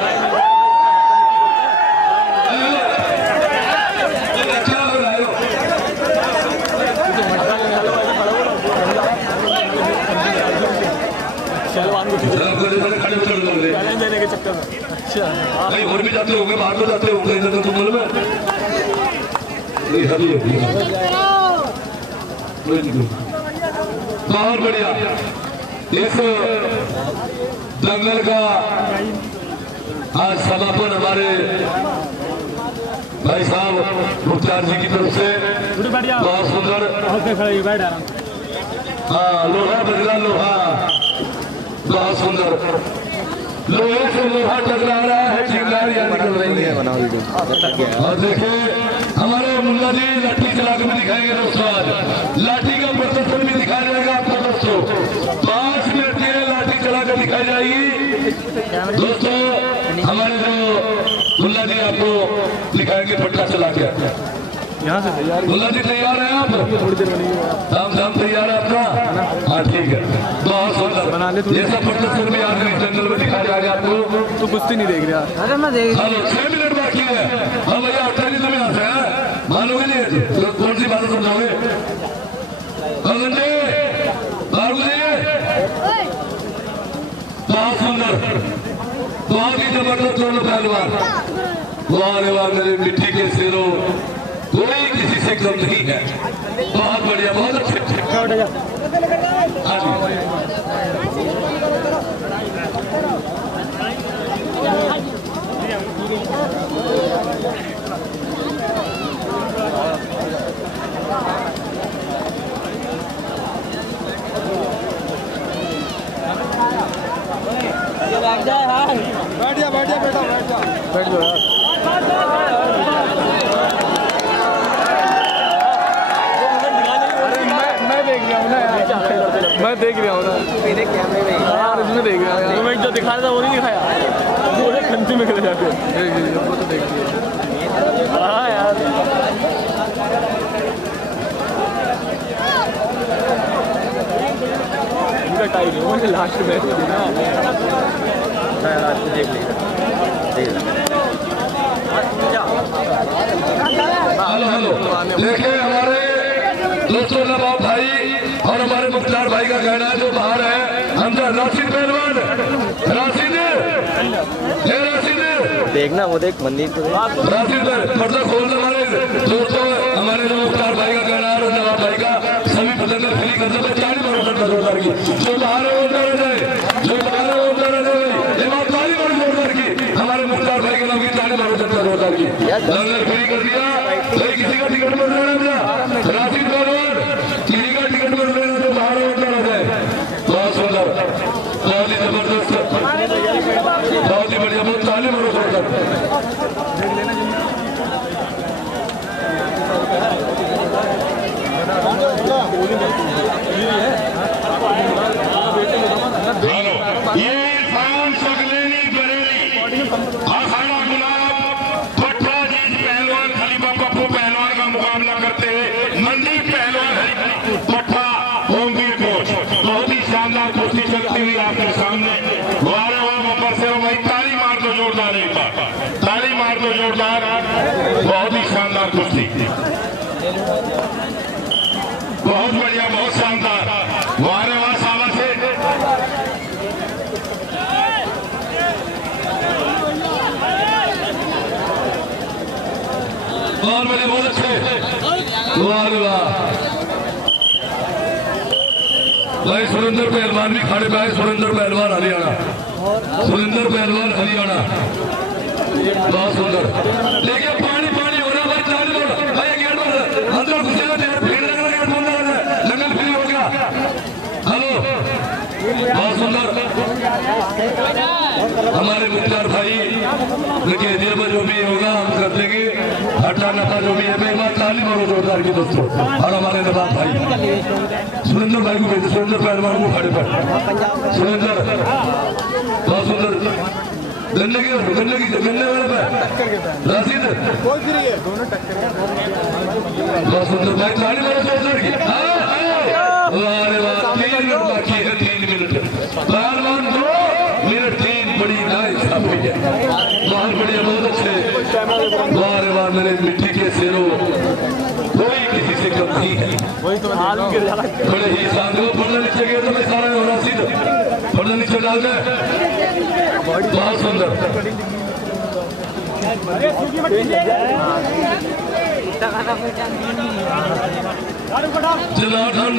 देने के चक्कर में अच्छा नहीं, और भी जाते होंगे, बाहर तो जाते होंगे इधर तो तुम में। बहुत बढ़िया, इस दंगल का आज समापन हमारे भाई साहब मुख्तार जी की तरफ से बहुत सुंदर। हाँ, लोहा बजरा लोहा, बहुत सुंदर। लोहे से लोहा टकरा रहा है, चिंगारियां निकल रही है। और देखिए हमारे मुन्ना जी लाठी चला कर भी दिखाएंगे दोस्तों, आज लाठी का प्रदर्शन भी दिखाया जाएगा आपको दोस्तों। 5 मिनट के लिए लाठी चला कर दिखाई जाएगी दोस्तों। हमारे जो मुन्ना जी आपको दिखाएंगे पट्टा चला के। यहाँ से तैयार मुन्ना जी तैयार हैं आप? थोड़ी देर बनी धाम तैयार है आपका? हाँ ठीक है, बहुत सुंदर। ये सब प्रदर्शन भी आज जंगल में दिखाया जाएगा आपको। तो कुश्ती नहीं देख रहा। अरे मैं देख हेलो 6 मिनट बाकी है। हाँ भैया आता नहीं तुम्हें यहाँ से मानोगे नहीं, तो कौन सी बात समझाओगे? बहुत सुंदर, बहुत ही जबरदस्त दोनों पहलवान। वाह वाह मेरे मिट्टी के शेरों, कोई किसी से कम नहीं है। बहुत बढ़िया, बहुत अच्छे। हाँ जी बैठ जाए यार, बैठ जा बेटा, बैठ जाओ यार। अरे मैं देख रहा हूँ ना यार, मैं देख रहा हूँ ना मेरे कैमरे में यार, इसमें देख रहा हूँ। तुम्हें जो दिखा रहा था वो नहीं दिखाया, पूरे खंती में खड़े जाके। वो तो देख लिया। हाँ यार, पूरा टाइम है, मुझे लास्ट मैच में ना देख लेगा। हेलो देखिए हमारे दोस्तों नवाब भाई और हमारे मुख्तार भाई का कहना है जो बाहर है अंदर। राशिद पहलवान, राशिद देखना वो देख मंदिर को राशिद पर्दा खोलना। हमारे दोस्तों हमारे जो मुख्तार भाई का कहना है नवाब भाई का, सभी पतंग फ्री कर दो। 40 बरस जोरदार की जो बाहर है वो अंदर आ जाए, जो बाहर है वो अंदर आ जाए। ताली मारो जोरदार की, हमारे मुख्तार भाई के नाम की ताली मारो जोरदार की। लंगर फ्री कर दिया, कोई किसी का टिकट बन रहा है। राशिद पहलवान किसी का टिकट बन रहा है, जो बाहर है वो अंदर आ जाए। बहुत सुंदर, बहुत ही जबरदस्त, बहुत ही बढ़िया, बहुत ताली मारो जोरदार। हेलो ये इरफान सगलेनी बरेली अखाड़ा गुलाब पट्टा जीत पहलवान खलीफा पप्पू पहलवान का मुकाबला करते हुए मंदीप पहलवान पट्टा ओमवीर कोच। बहुत ही शानदार कुश्ती चलती हुई आपके सामने। वारे वाह ऊपर से भाई ताली मार दो जोरदार, एक बार ताली मार दो जोरदार। बहुत ही शानदार कुश्ती, बहुत बढ़िया, बहुत शानदार। वारे वाह सावा से बहुत बढ़िया, बहुत अच्छे। वारे वाह भाई सुरेंद्र पहलवान भी खड़े पाए। सुरेंद्र पहलवान हरियाणा, सुरेंद्र पहलवान हरियाणा, बहुत सुंदर। देखिए पानी पानी हो रहा भाई, चालू हो रहा भाई। गेट बंद, अंदर घुसेगा, भीड़ लग रहा, गेट बंद लग रहा है, लंगर फ्री हो गया। हेलो बहुत सुंदर। हमारे मुख्तार भाई देखिए दिल में जो भी होगा हम कर देंगे, हटा नफा जो भी है। मैं ताली मारो जोरदार की दोस्तों। और हमारे नवाब भाई सुरेंद्र भाई को भेजे, सुरेंद्र पहलवान को खड़े पर। सुरेंद्र बहुत सुंदर, गन्ने वाले पे राशिद बहुत सुंदर भाई, ताली मारो जोरदार की। अरे वाह 3 मिनट बाकी है, 3 मिनट पहलवान 2 मिनट 3 बड़ी नाइस हुई है। बहुत बढ़िया, बहुत अच्छे। वाह वाह मेरे मिट्टी के शेरों, कोई किसी से कम नहीं है। बड़े ही शानदार। पर्दा नीचे गया तो मैं सारा राशिद पर्दा नीचे डाल दे। बहुत सुंदर, जनार्दन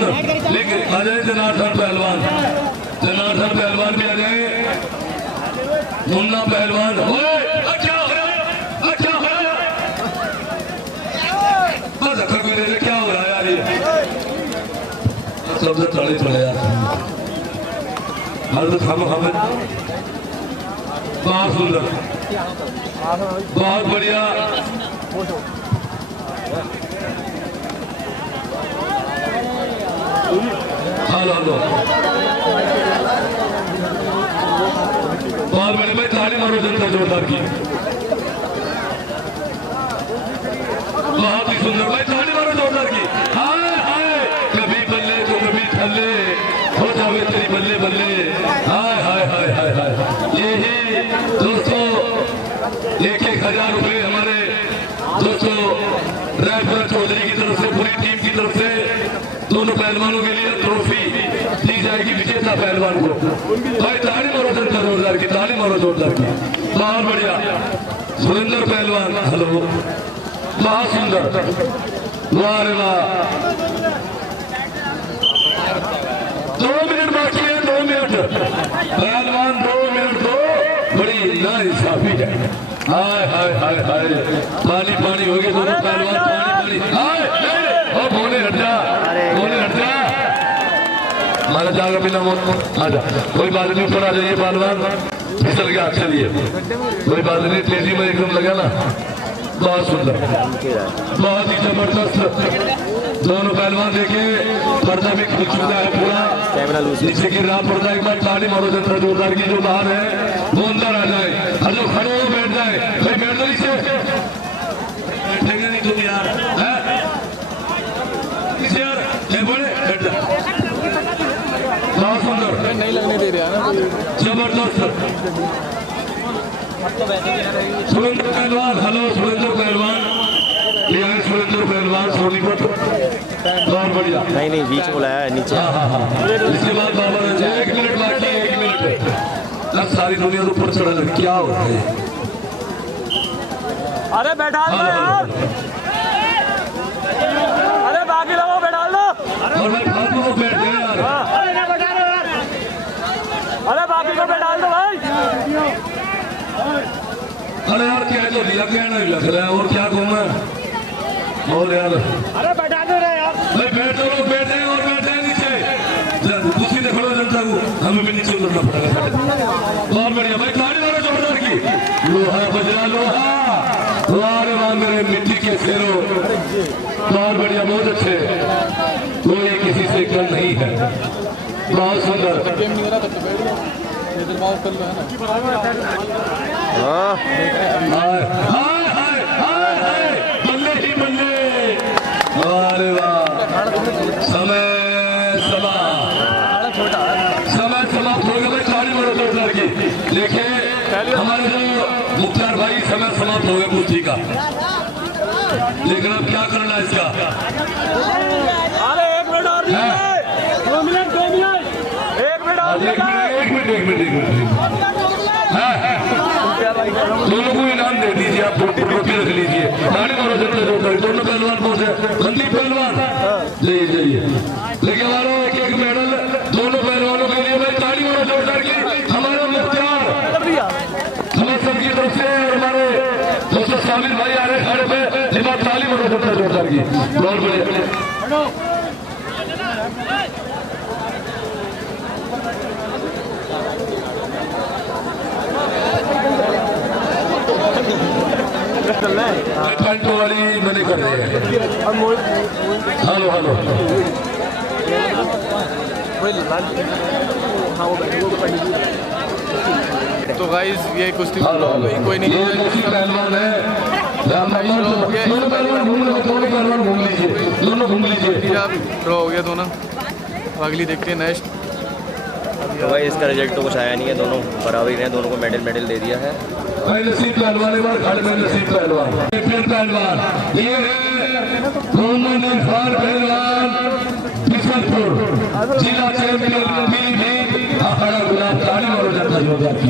लेके आ जाए, जनार्दन पहलवान, जनार्दन पहलवान भी आ जाए। मुन्ना पहलवान, क्या हो रहा है, क्या हो रहा है, क्या हो रहा है यार, ये सबसे तड़े पड़े यार। हर तो हम बहुत सुंदर, बहुत बढ़िया। हेलो हेलो, बहुत बड़े भाई, ताली मारो जनता जोरदार की। बहुत ही सुंदर भाई, ताली मारो जोरदार की। हाय हाय, कभी बल्ले तो कभी थल्ले, हो जावे तेरी बल्ले बल्ले। हाय हाय हाय हाय हाय। यही दोस्तों 1,000 रुपए हमारे दोस्तों रायपुरा चौधरी की तरफ से, पूरी टीम की तरफ से दोनों पहलवानों के लिए ट्रॉफी दी जाएगी विजेता पहलवान को। भाई ताली मारो जनता जोरदार की, ताली मारो जोरदार की। बहुत बढ़िया सुरेंद्र पहलवान, हेलो, बहुत सुंदर, वाह रे वाह। 2 मिनट बाकी है, 2 मिनट पहलवान, 2 मिनट दो, बड़ी नाइंसाफी है। हाय हाय हाय हाय, पानी पानी हो गए दोनों पहलवान, पानी पानी। हाय ओ बोले हट जा, बोले हट जा, मारा जाएगा बिना मौत। आजा, कोई बात नहीं, ऊपर आ जाइए पहलवान, फिसल गया, चलिए कोई बात नहीं, तेजी में एकदम लगा ना। बहुत सुंदर, बहुत ही जबरदस्त दोनों पहलवान। देखिए पर्दा भी खुल चुका है पूरा, नीचे गिर रहा पर्दा। एक बार ताली मारो जनता जोरदार की, जो बाहर है वो अंदर आ जाए, और जो खड़े हो बैठ जाए। भाई बैठ जाओ नीचे, बैठेंगे नहीं तुम यार, यार बोले बैठ जा। बहुत सुंदर, नहीं लगने दे रहा है ना, जबरदस्त सुरेंद्र पहलवान, हेलो सुरेंद्र पहलवान, ये है सुरेंद्र पहलवान सोनीपत, बहुत बढ़िया। नहीं बीच में बुलाया है नीचे। हाँ हाँ हाँ, इसके बाद बाबा ने 1 मिनट बाकी है, 1 मिनट। अब सारी दुनिया तो ऊपर चढ़ा लगी, क्या हो रहा है? अरे बैठा दो यार, अरे बाकी लोगों को बैठा दो। और भाई फालतू को बैठ गए यार, अरे बाकी को बैठा दो भाई। अरे यार कह तो दिया, कहना भी लग रहा है, और क्या कहूँ मैं, बोल यार। अरे बैठा दो रे यार, भाई बैठ जाओ, लोग बैठे हैं और बैठे हैं नीचे, उसी ने खड़ो जनता को, हमें भी नीचे उतरना पड़ेगा। बहुत बढ़िया भाई, ताली मारो जोरदार की। लोहा बजरा लोहा, वाह वाह मेरे मिट्टी के शेरों, बहुत बढ़िया, बहुत अच्छे, कोई किसी से कम नहीं है, बहुत सुंदर। गेम नहीं हो रहा तब तो बैठ जाओ, इधर माउस कर लो है ना। हाय हाय हाय हाय हाय, बल्ले ही बल्ले, अरे वाह। समय समाप्त हो गया भाई, ताली मारो जोरदार की। देखिए हमारे जो मुख्तार भाई, समय समाप्त हो गया कुश्ती का, लेकिन अब क्या करना है इसका? अरे 1 मिनट और, 2 मिनट 1 मिनट और, 1 मिनट। दोनों को इनाम दे दीजिए, आप ट्रॉफी रख लीजिए। ताली मारो जनता जोरदार, दोनों पहलवान पहुंचे, संदीप पहलवान जाइए जाइए, लेकिन हमारा 1-1 मेडल दोनों पहलवानों के लिए भाई, ताली मारो जोरदार की। हमारा मुख्तार हमारे सबकी तरफ से, और हमारे दोस्तों शामिल भाई आ रहे खड़े पे, जिम्मा ताली मारो जनता जोरदार की, बहुत बढ़िया। पैंटो वाली मैंने कर रही है। हेलो हेलो, तो गाइस ये कुश्ती हेलो कोई नहीं, ये पहलवान है, दोनों पहलवान घूम लीजिए, दोनों पहलवान घूम लीजिए, दोनों घूम लीजिए। ड्रॉ हो गया दोनों, अगली देखते हैं नेक्स्ट। तो भाई इसका रिजल्ट तो कुछ आया नहीं है, दोनों बराबर ही हैं, दोनों को मेडल दे दिया है। भाई नसीब पहलवान, एक बार खड़े में नसीब पहलवान, फिर पहलवान, ये है मोहम्मद इरफान पहलवान, किशनपुर जिला चैंपियन पीलीभीत, अखाड़ा गुलाब। ताली मारो जनता जोरदार की।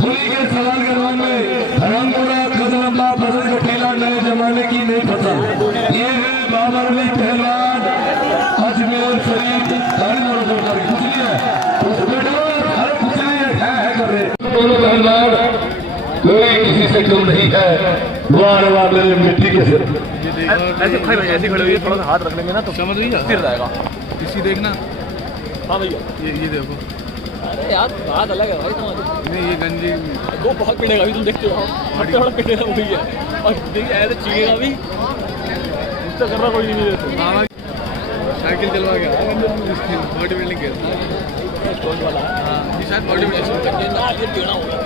पुरी के सवाल करवान में रंगपुरा कदम फसल कटीला, नए जमाने की नहीं पता। ये है बाबर अली पहलवान, अजमेर शरीफ। ताली मारो जोरदार की। कुछ नहीं है, कुछ नहीं है कर रहे दोनों पहलवान, कोई किसी से कम नहीं है, वाह वाह मेरे मिट्टी के सिर। ऐसे खड़े हुए, थोड़ा सा हाथ रख लेंगे ना तो समझ रही है, फिर रहेगा। इसी देखना, हाँ भैया ये देखो, अरे यार बात अलग है भाई तुम्हारी। नहीं ये गंजी दो बहुत पिटेगा अभी, तुम देखते हो सबसे बड़ा पिटेगा वही है। और देखिए ऐसे चीखेगा भी, इससे कर रहा कोई नहीं मेरे से। हाँ साइकिल चलवा गया बॉडी बिल्डिंग के स्टोन वाला। हाँ ये शायद बॉडी बिल्डिंग ना ये टेढ़ा हो गया।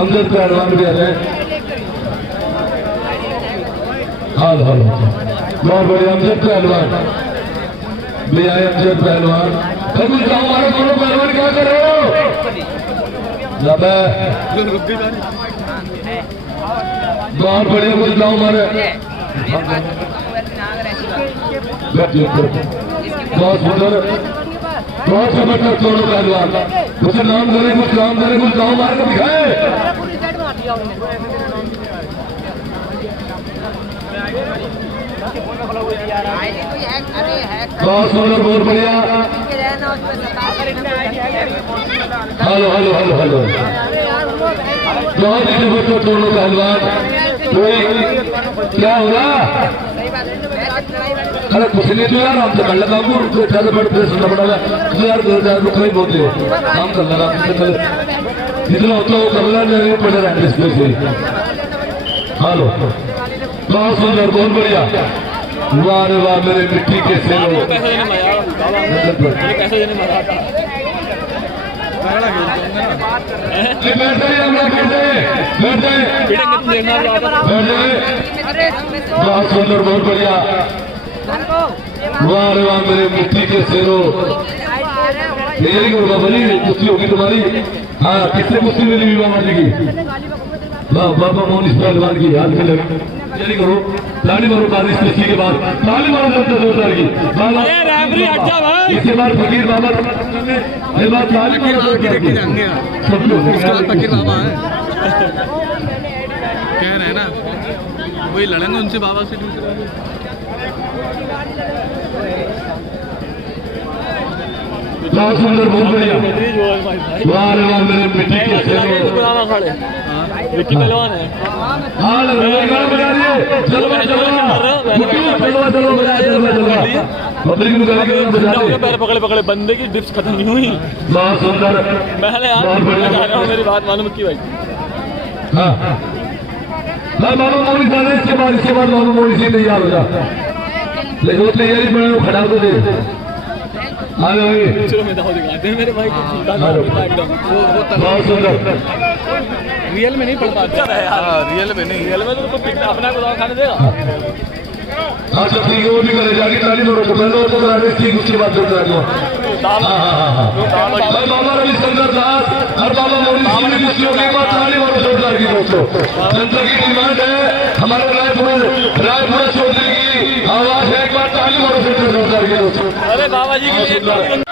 अमजद पहलवान भी आ रहे हैं। हाल बहुत बढ़िया अमजद पहलवान भी आए। अमजद पहलवान कुछ गाँव वाले दोनों पहलवान क्या कर रहे हो? बहुत बढ़िया कुछ गाँव मारे बहुत सुंदर बहुत जबरदस्त दोनों पहलवान। कुछ नाम करे कुछ नाम करे कुछ गाँव मार कर दिखाए। बहुत सुंदर बहुत बढ़िया। हेलो हेलो हेलो हेलो बहुत ही जबरदस्त दोनों पहलवान। क्या होगा? अरे कुछ नहीं तो यार हमसे कर लगा सुनना पड़ा तो यार 2000 रुपये बोलते हो काम कर लगा जितना होता वो कर लेना पड़े रहने से। हेलो बहुत सुंदर बहुत बढ़िया। वाह रे वाह मेरे मिट्टी के सेलो। बहुत सुंदर बहुत बढ़िया। वाह रे वाह मेरे मिट्टी के शेरों। यही होगा बनी कुश्ती होगी तुम्हारी। हाँ किससे कुश्ती मिली विवाह माली की? बाबा मोहन पहलवान की याद में लगी। जल्दी करो ताली मारो बारिश कुश्ती के बाद ताली मारो जोरदार की। इसके बाद फकीर बाबा ये बात ताली मारो सब लोग फकीर बाबा है कह रहे हैं ना वही लड़ेंगे उनसे बाबा से। बहुत सुंदर बहुत बढ़िया। वाह रे वाह मेरे मिट्टी के शेरों। विक्की पहलवान है। हाँ बजा दिए चलो चलो पैर पकड़े पकड़े बंदे की डिप्स खत्म नहीं हुई। बहुत सुंदर पहले यार मेरी बात मालूम की भाई। हाँ मामा मोनी जाना इसके बाद मामा मोनी से तैयार हो जा। लेकिन वो तैयारी बने खड़ा तो दे। चलो मैं दाव दिखाते हैं मेरे भाई को। बहुत सुंदर रियल में नहीं पढ़ पाता है यार। रियल में नहीं, रियल में तो अपना को दाव खाने देगा। हाँ तो ठीक है वो भी करे जाके ताली मारो तो पहले तो करा दे ठीक उसके बाद जो करा दो। हाँ बाबा रविशंकर दास और बाबा मोनी सिंह की कुश्तियों के बाद ताली मारो जोरदार की दोस्तों। जनता की डिमांड है हमारे रायपुर चौधरी की आवाज है एक बार ताली मारो जोरदार की दोस्तों। अरे बाबा जी के लिए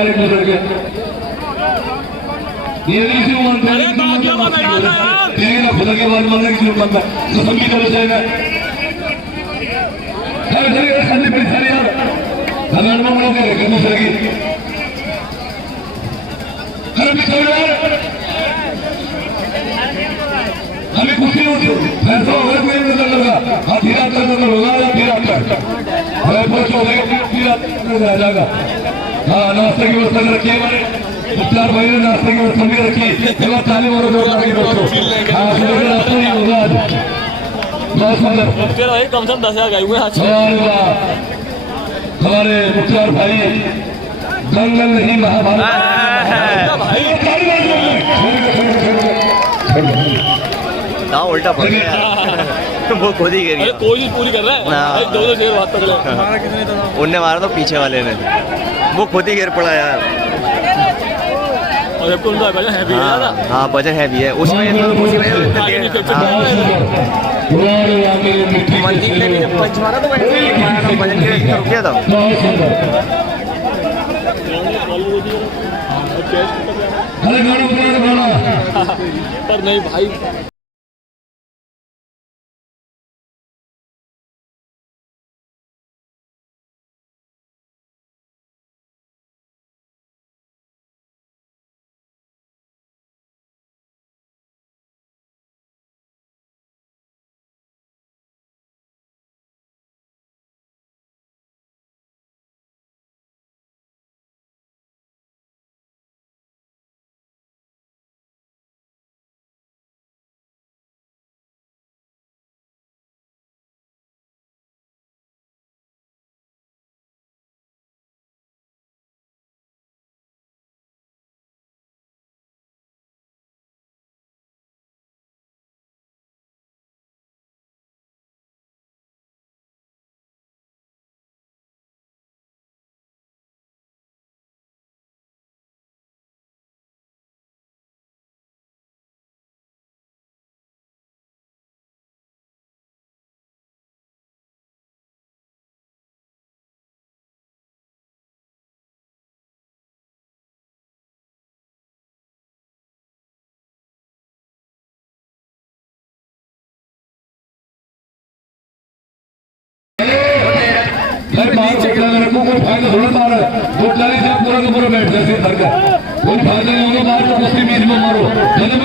ये नहीं से मानता है खुदा के बाद मानने की जरूरत है कसम की तरह से हमें अनुभव मिलते हैं दूसरे की हमें खुशी होती ऐसा होगा कोई मतलब लगा हाँ धीरा कर होगा या धीरा कर हमें पहुंच हो गए धीरा रह जाएगा हाँ नाश्ते की व्यवस्था रखी हमारे उपचार भाई ने नाश्ते की व्यवस्था भी रखी जब तालीम और जोर लगी दोस्तों हाँ सुबह का नाश्ता ही होगा आज बहुत सुंदर भाई कम से कम 10,000 गाय हुए आज हमारे उपचार भाई दंगल नहीं महाभारत ना उल्टा पड़ गया वो खुद ही गिर अरे गया कोशिश पूरी कर रहा है भाई 2 शेर बात पकड़े उनने मारा तो पीछे वाले ने वो खुद ही गिर पड़ा यार और जबकि उनका वजन हैवी है ज़्यादा हाँ वजन हैवी है उसमें मंदिर ने भी जब पंच मारा तो वैसे ही मारा था वजन के रुक गया था पर नहीं भाई पूरा बैठ जैसे घर का कोई फायदा नहीं होगा मारो उसकी मीज में मारो मैंने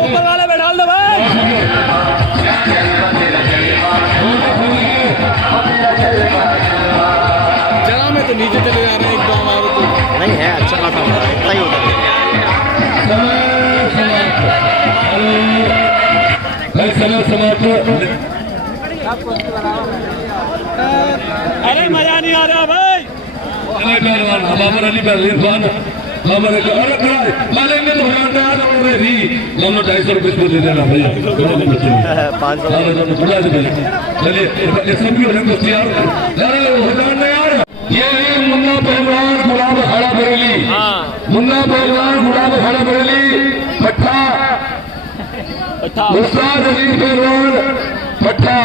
ऊपर वाले बैठा दो भाई जरा में तो नीचे चले जा रहे हैं एकदम मारो तो नहीं है अच्छा खासा होता है इतना ही होता है समय समाप्त अरे मजा नहीं आ रहा भाई पहलवान बाबर अली पहलवान हमारे अरे मालेंगे तो हमारे आज और रही दोनों 250 रुपये इसको दे देना भैया 500 चलिए इसमें भी होने को तैयार यार ये मुन्ना पहलवान गुलाब खड़ा बरेली मुन्ना पहलवान गुलाब खड़ा बरेली पट्टा उस्ताद अली पहलवान पट्टा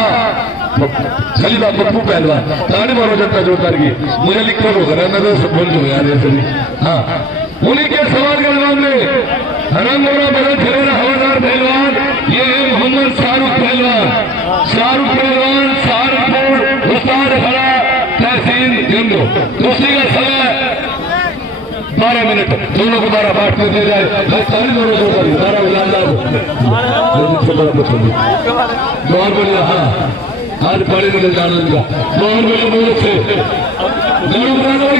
सलीदा पप्पू पहलवान ताली मारो जनता जोरदार की मुझे लिखकर होगा ना तो सब बोल दो यार ये सभी हाँ उन्हीं के सवाल के जवाब में हरंगोरा बदल फिरेरा हवादार पहलवान ये है मोहम्मद शाहरुख पहलवान शाहरुखपुर उस्ताद खड़ा तहसील जंगो दूसरी का समय 12 मिनट दोनों को 12 बांट कर दिया जाए ताली मारो जोरदार 12 बहुत बढ़िया हाँ आज बड़े मिले जाना उनका बहुत बड़े मुझे से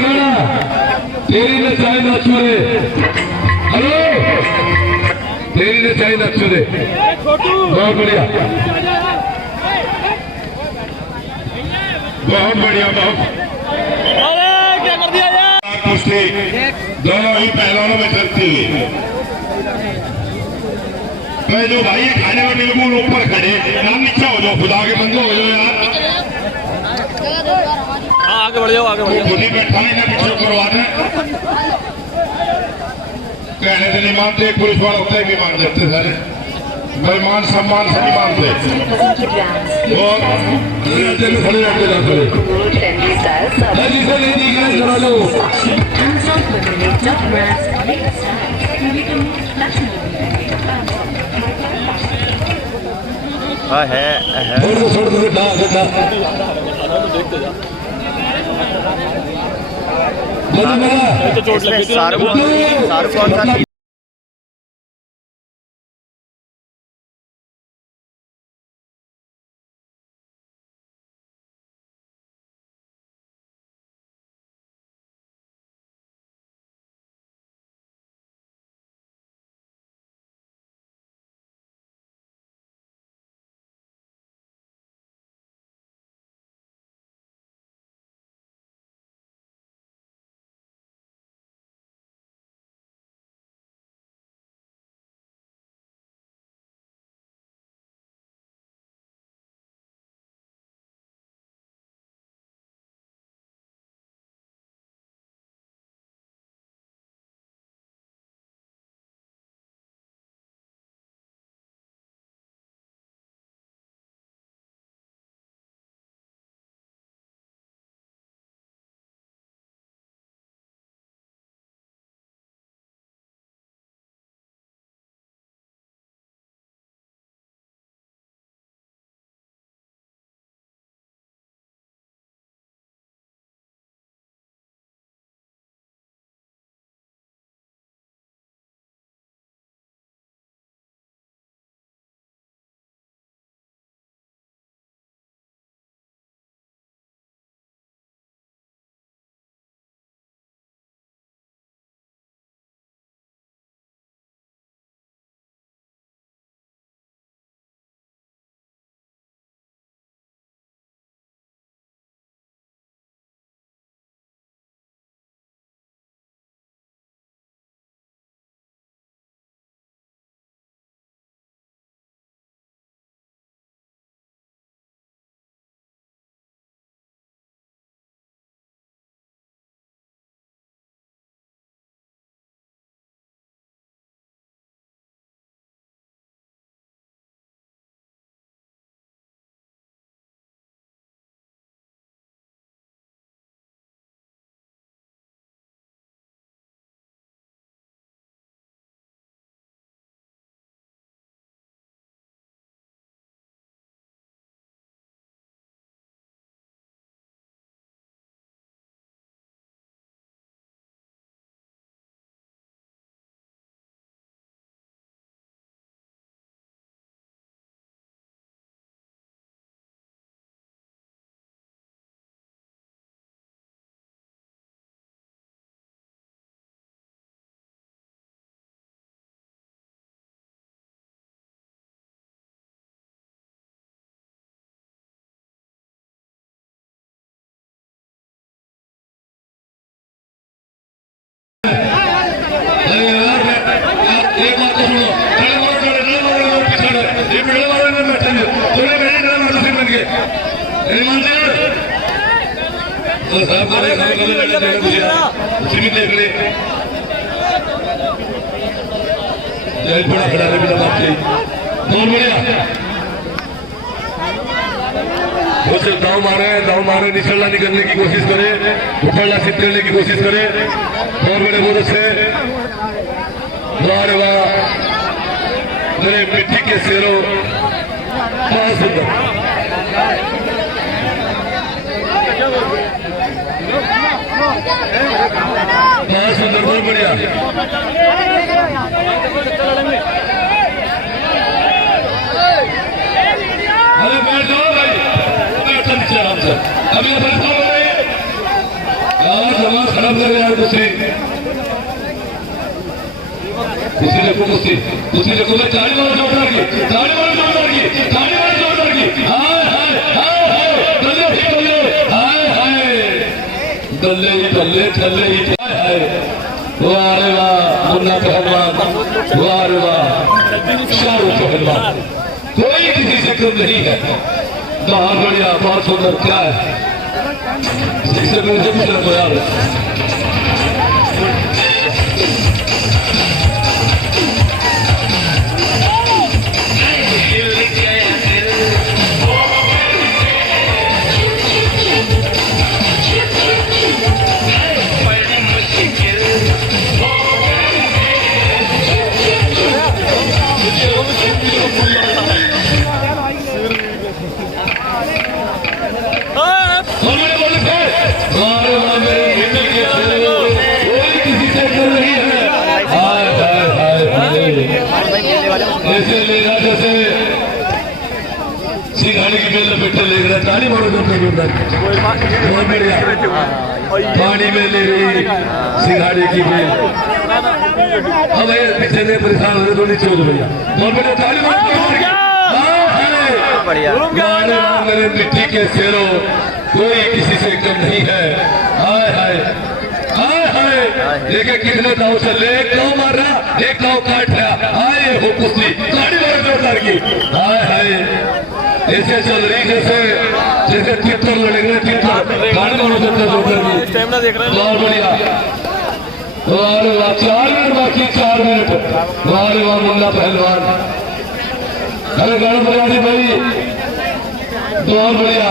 गाना तेरी ने चाहे ना छुए हेलो तेरी ने चाहे ना छुए बहुत बढ़िया बहुत अरे क्या कर दिया यार कुश्ती दोनों ही पहलवानों में चलती हुई मैं जो भाई खाने में बिल्कुल ऊपर खड़े नाम नीचे हो जाओ खुदा के बंदे हो जाओ यार आगे बढ़ जाओ खुद ही बैठा है ना पीछे करवा दें कहने से नहीं मानते पुलिस वाले होते भी मान जाते सारे भाई मान सम्मान से नहीं मानते और खड़े रहते ना खड़े जिसे नहीं दिख रहा करा लो है छोड़ दो तो चोट इसमें लगी थी शाहरुख कौन सा बड़ा खड़ा है बिना बात के बहुत बढ़िया उसे दाव मारे निकलना निकलने की कोशिश करे उठलना सिद्ध करने की कोशिश करे बहुत बड़े बहुत अच्छे वाह वाह मेरे मिट्टी के शेरों बहुत सुंदर बहुत सुंदर बहुत बढ़िया अरे बैठ जाओ भाई बैठ नीचे आराम से अभी बैठा हो रही है यार समाज खराब कर रहे हैं दूसरी देखो मैं ताली वाला जोरदार की हाय हाय हाय हाय दल्ले ही हाय हाय वाह रे वाह मुन्ना पहलवान वाह रे वाह शाहरुख पहलवान कोई किसी से कम नहीं है बहुत बढ़िया बहुत सुंदर क्या है इससे मुझे कुछ लगो यार बोले मीटर ले रहा ताली मारो जोरदार बहुत बढ़िया पानी में ले रही सिंघाड़े की बेल अब ये पीछे से परेशान हो रहे तो नीचे हो भैया बहुत बढ़िया ताली मारो मेरे मिट्टी के शेरों कोई किसी से कम नहीं है हाय हाय हाय हाय देखिए कितने दाव चल रहे एक दाव मार रहा एक दाव काट रहा हाय हो कुश्ती ताली मारो जोरदार की हाय हाय ऐसे चल रही जैसे जैसे तितर लड़ेंगे तितर ताली मारो जोरदार की स्टेमिना देख रहे हैं बहुत बढ़िया वाह वाह 4 मिनट बाकी 4 मिनट वाह वाह मुन्ना पहलवान अरे गण बजाजी भाई बहुत बढ़िया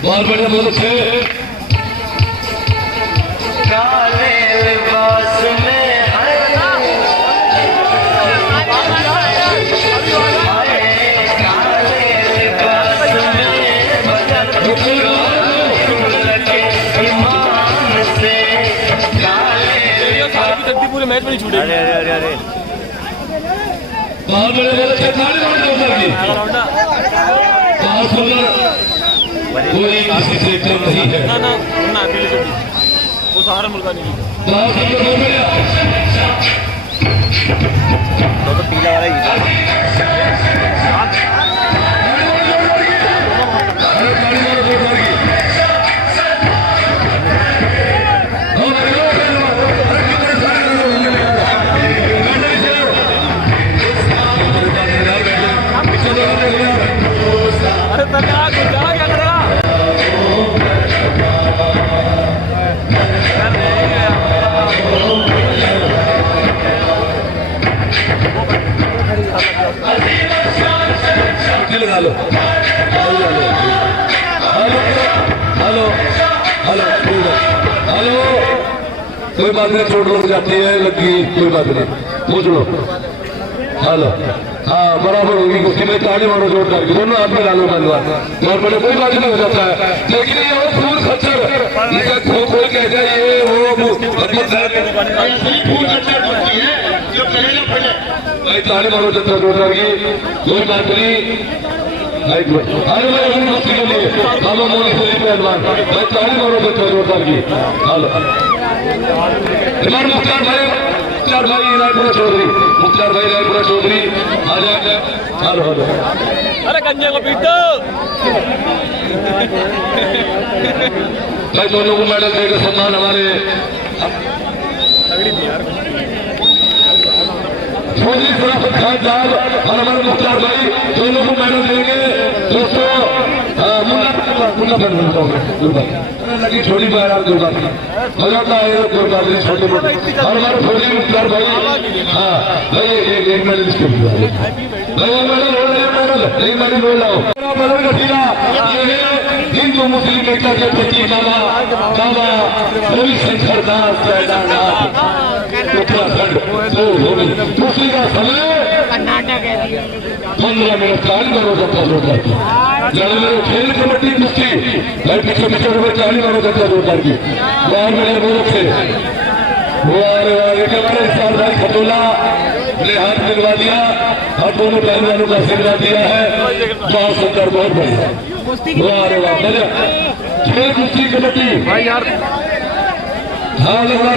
बहुत बढ़िया बहुत अच्छे काले लिबास में पूरे मैच में नहीं छूटे अरे अरे अरे अरे बहुत बड़े बहुत अच्छे ताली मारो जोरदार की बहुत सुंदर कोई किसी से कम नहीं है ना ना ना अकेले से वो सहारा मुल्क नहीं बहुत सुंदर बहुत बढ़िया तो पीला वाला ही था अरे ताली मारो जोरदार की अरे तगड़ा क्या करेगा लगा लो हेलो हेलो हेलो कोई बात नहीं चोट लग जाती है लगी कोई बात नहीं पूछ लो हेलो हाँ बराबर होगी कुश्ती में ताली मारो जोरदार की दोनों हाथ में डालो पहलवान बहुत बड़े कोई बात नहीं हो जाता है लेकिन ये वो फूल खच्चर इसे खो खोल के जाए ये वो फूल खच्चर होती है जो करेगा पहले भाई ताली मारो जोरदार की कोई बात नहीं अरे भाई अपनी मस्ती के लिए मामा मोनी से पहलवान भाई ताली मारो जोरदार की हेलो मुख्तार भाई रायपुरा चौधरी मुख्तार भाई रायपुरा चौधरी आ जाए हेलो हेलो अरे गंजे को पीट दो भाई दोनों को मेडल देकर सम्मान हमारे चौधरी सराफत खान साहब और हमारे मुख्तार भाई दोनों को मेडल देंगे दोस्तों मुन्ना लगी छोटी बात हो जाता है कोई बात नहीं छोटे मोटे और हमारे फौजी मुख्तार भाई हाँ भाई एक मेडल इसको भाई एक मेडल बोल रहा हूँ मेडल का सीधा हिंदू मुस्लिम एकता के प्रति बाबा रविशंकर दास उत्तराखंड दूसरी का समय 15 मिनट ताली मारो जनता जोरदार की खेल कबड्डी कुश्ती भाई पीछे पीछे ताली मारो जनता जोरदार की बाहर मेरे बहुत अच्छे हमारे साल भाई खटोला ने हाथ मिलवा दिया और दोनों पहलवानों का आशीर्वाद दिया है बहुत सुंदर बहुत बढ़िया मजा खेल कुश्ती कबड्डी भाई यार हाँ लगा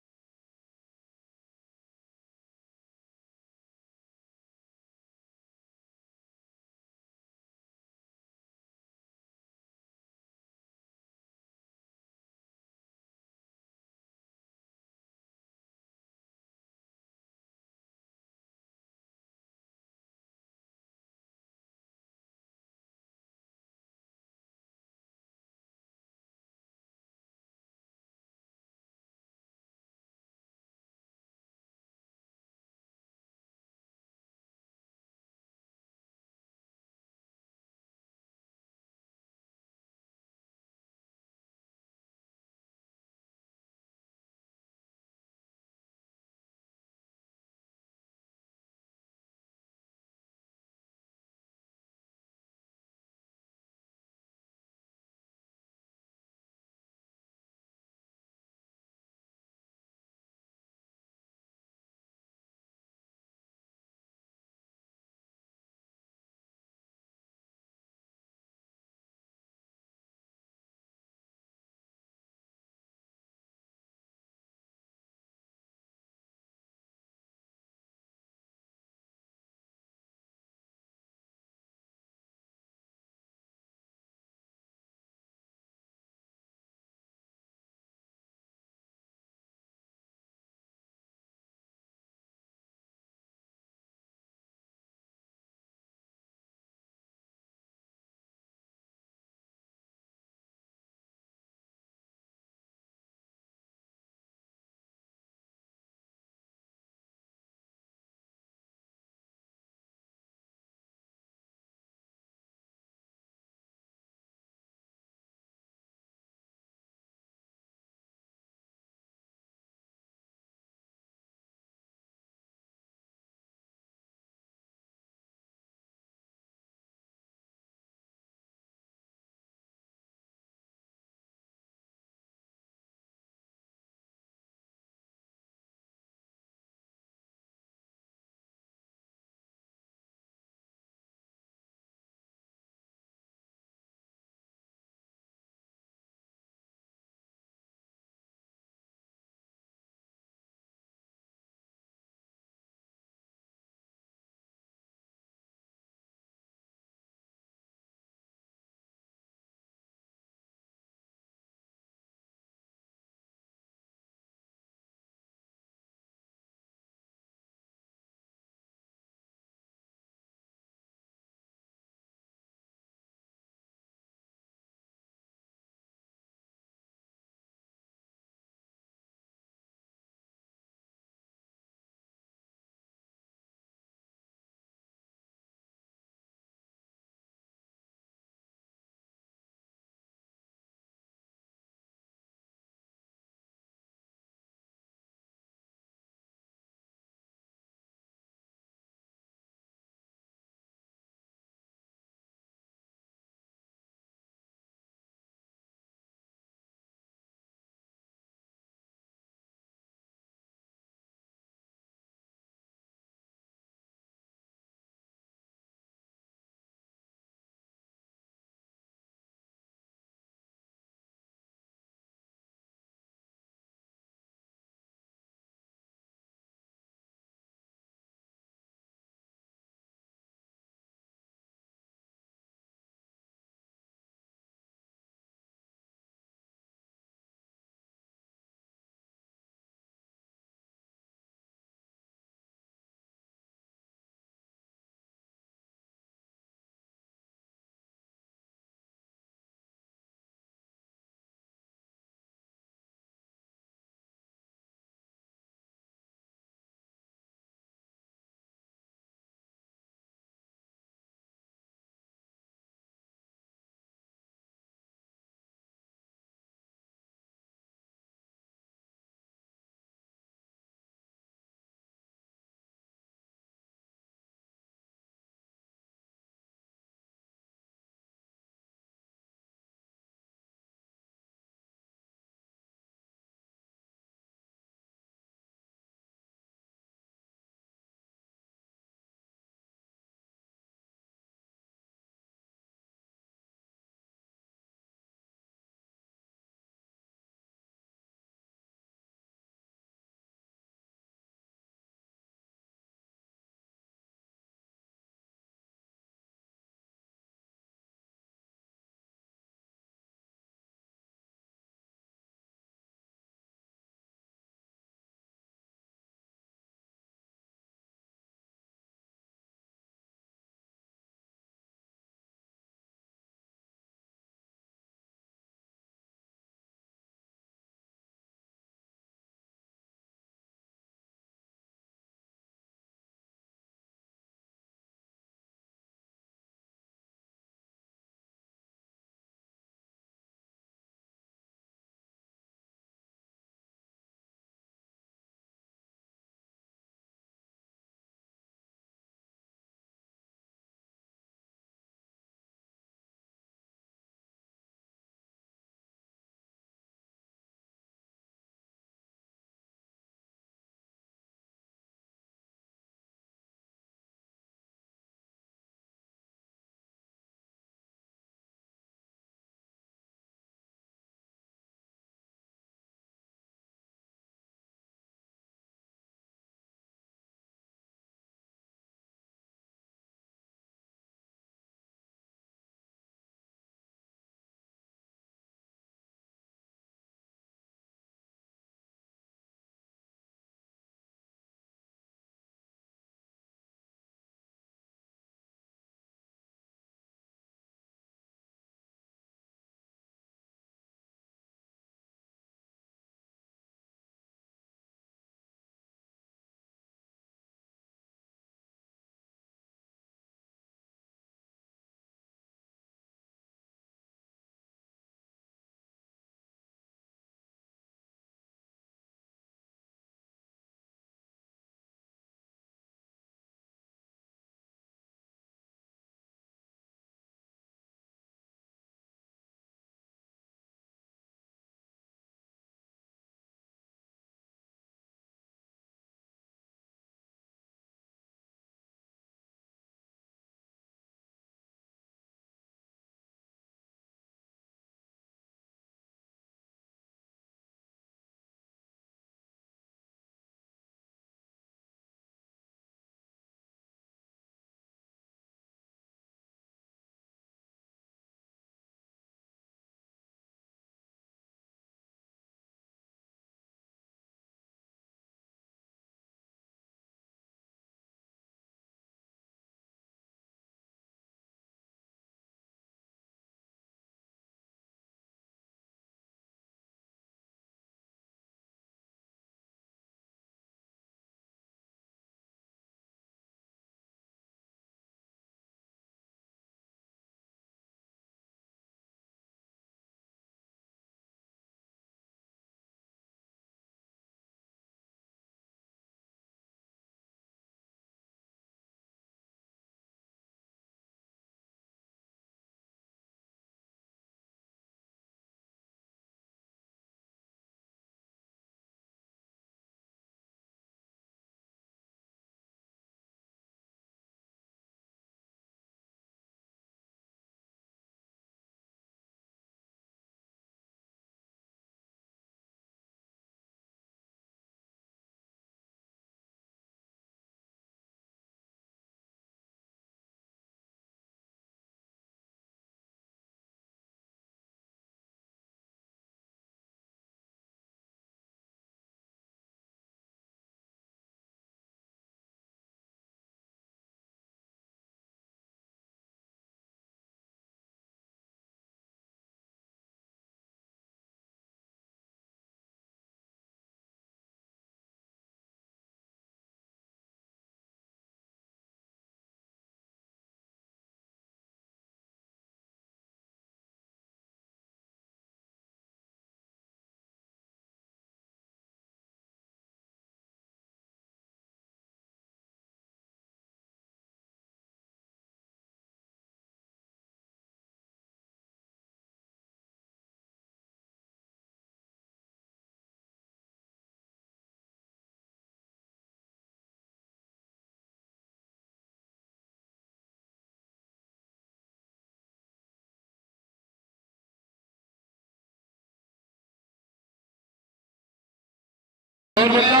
बहुत बढ़िया।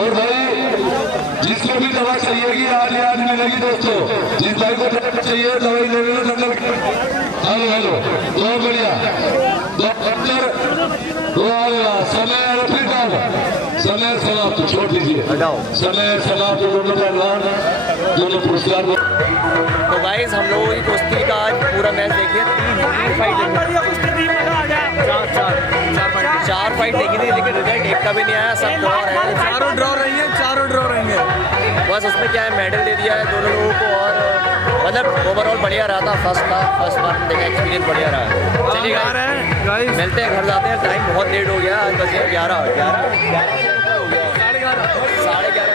और भाई जिसको भी दवा चाहिए कि आज ही आज मिलेगी दोस्तों, जिस भाई को दवा चाहिए दवाई ले लो जंगल। हेलो हेलो बहुत बढ़िया। समय समय समाप्त, छोड़ दीजिए समय समाप्त। दोनों पहलवान दोनों पुरस्कार। तो गाइस हम लोगों की कुश्ती का आज पूरा मैच देखिए, 3 फाइट चार फाइट देखी थी, लेकिन रिजल्ट एक का भी नहीं आया, सब ड्रॉ रहे हैं। चारों ड्रॉ रही हैं, चारों ड्रॉ रही हैं। बस उसमें क्या है, मेडल दे दिया है दोनों लोगों को, और मतलब ओवरऑल बढ़िया रहा था। फर्स्ट बार देखा, एक्सपीरियंस बढ़िया रहा। चलिए गाइस मिलते हैं, घर जाते हैं, टाइम बहुत लेट हो गया, आज बजे 11 साढ़े 11।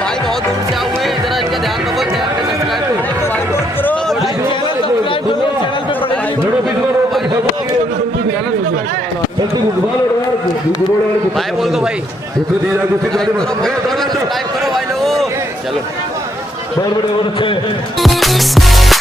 भाई बहुत दूर से आए हुए हैं, जरा इनका ध्यान रखो, चैनल पे सब्सक्राइब करो, भाई बोल दो भाई, सब्सक्राइब करो भाई लोगों। चलो बहुत बड़े बहुत अच्छे।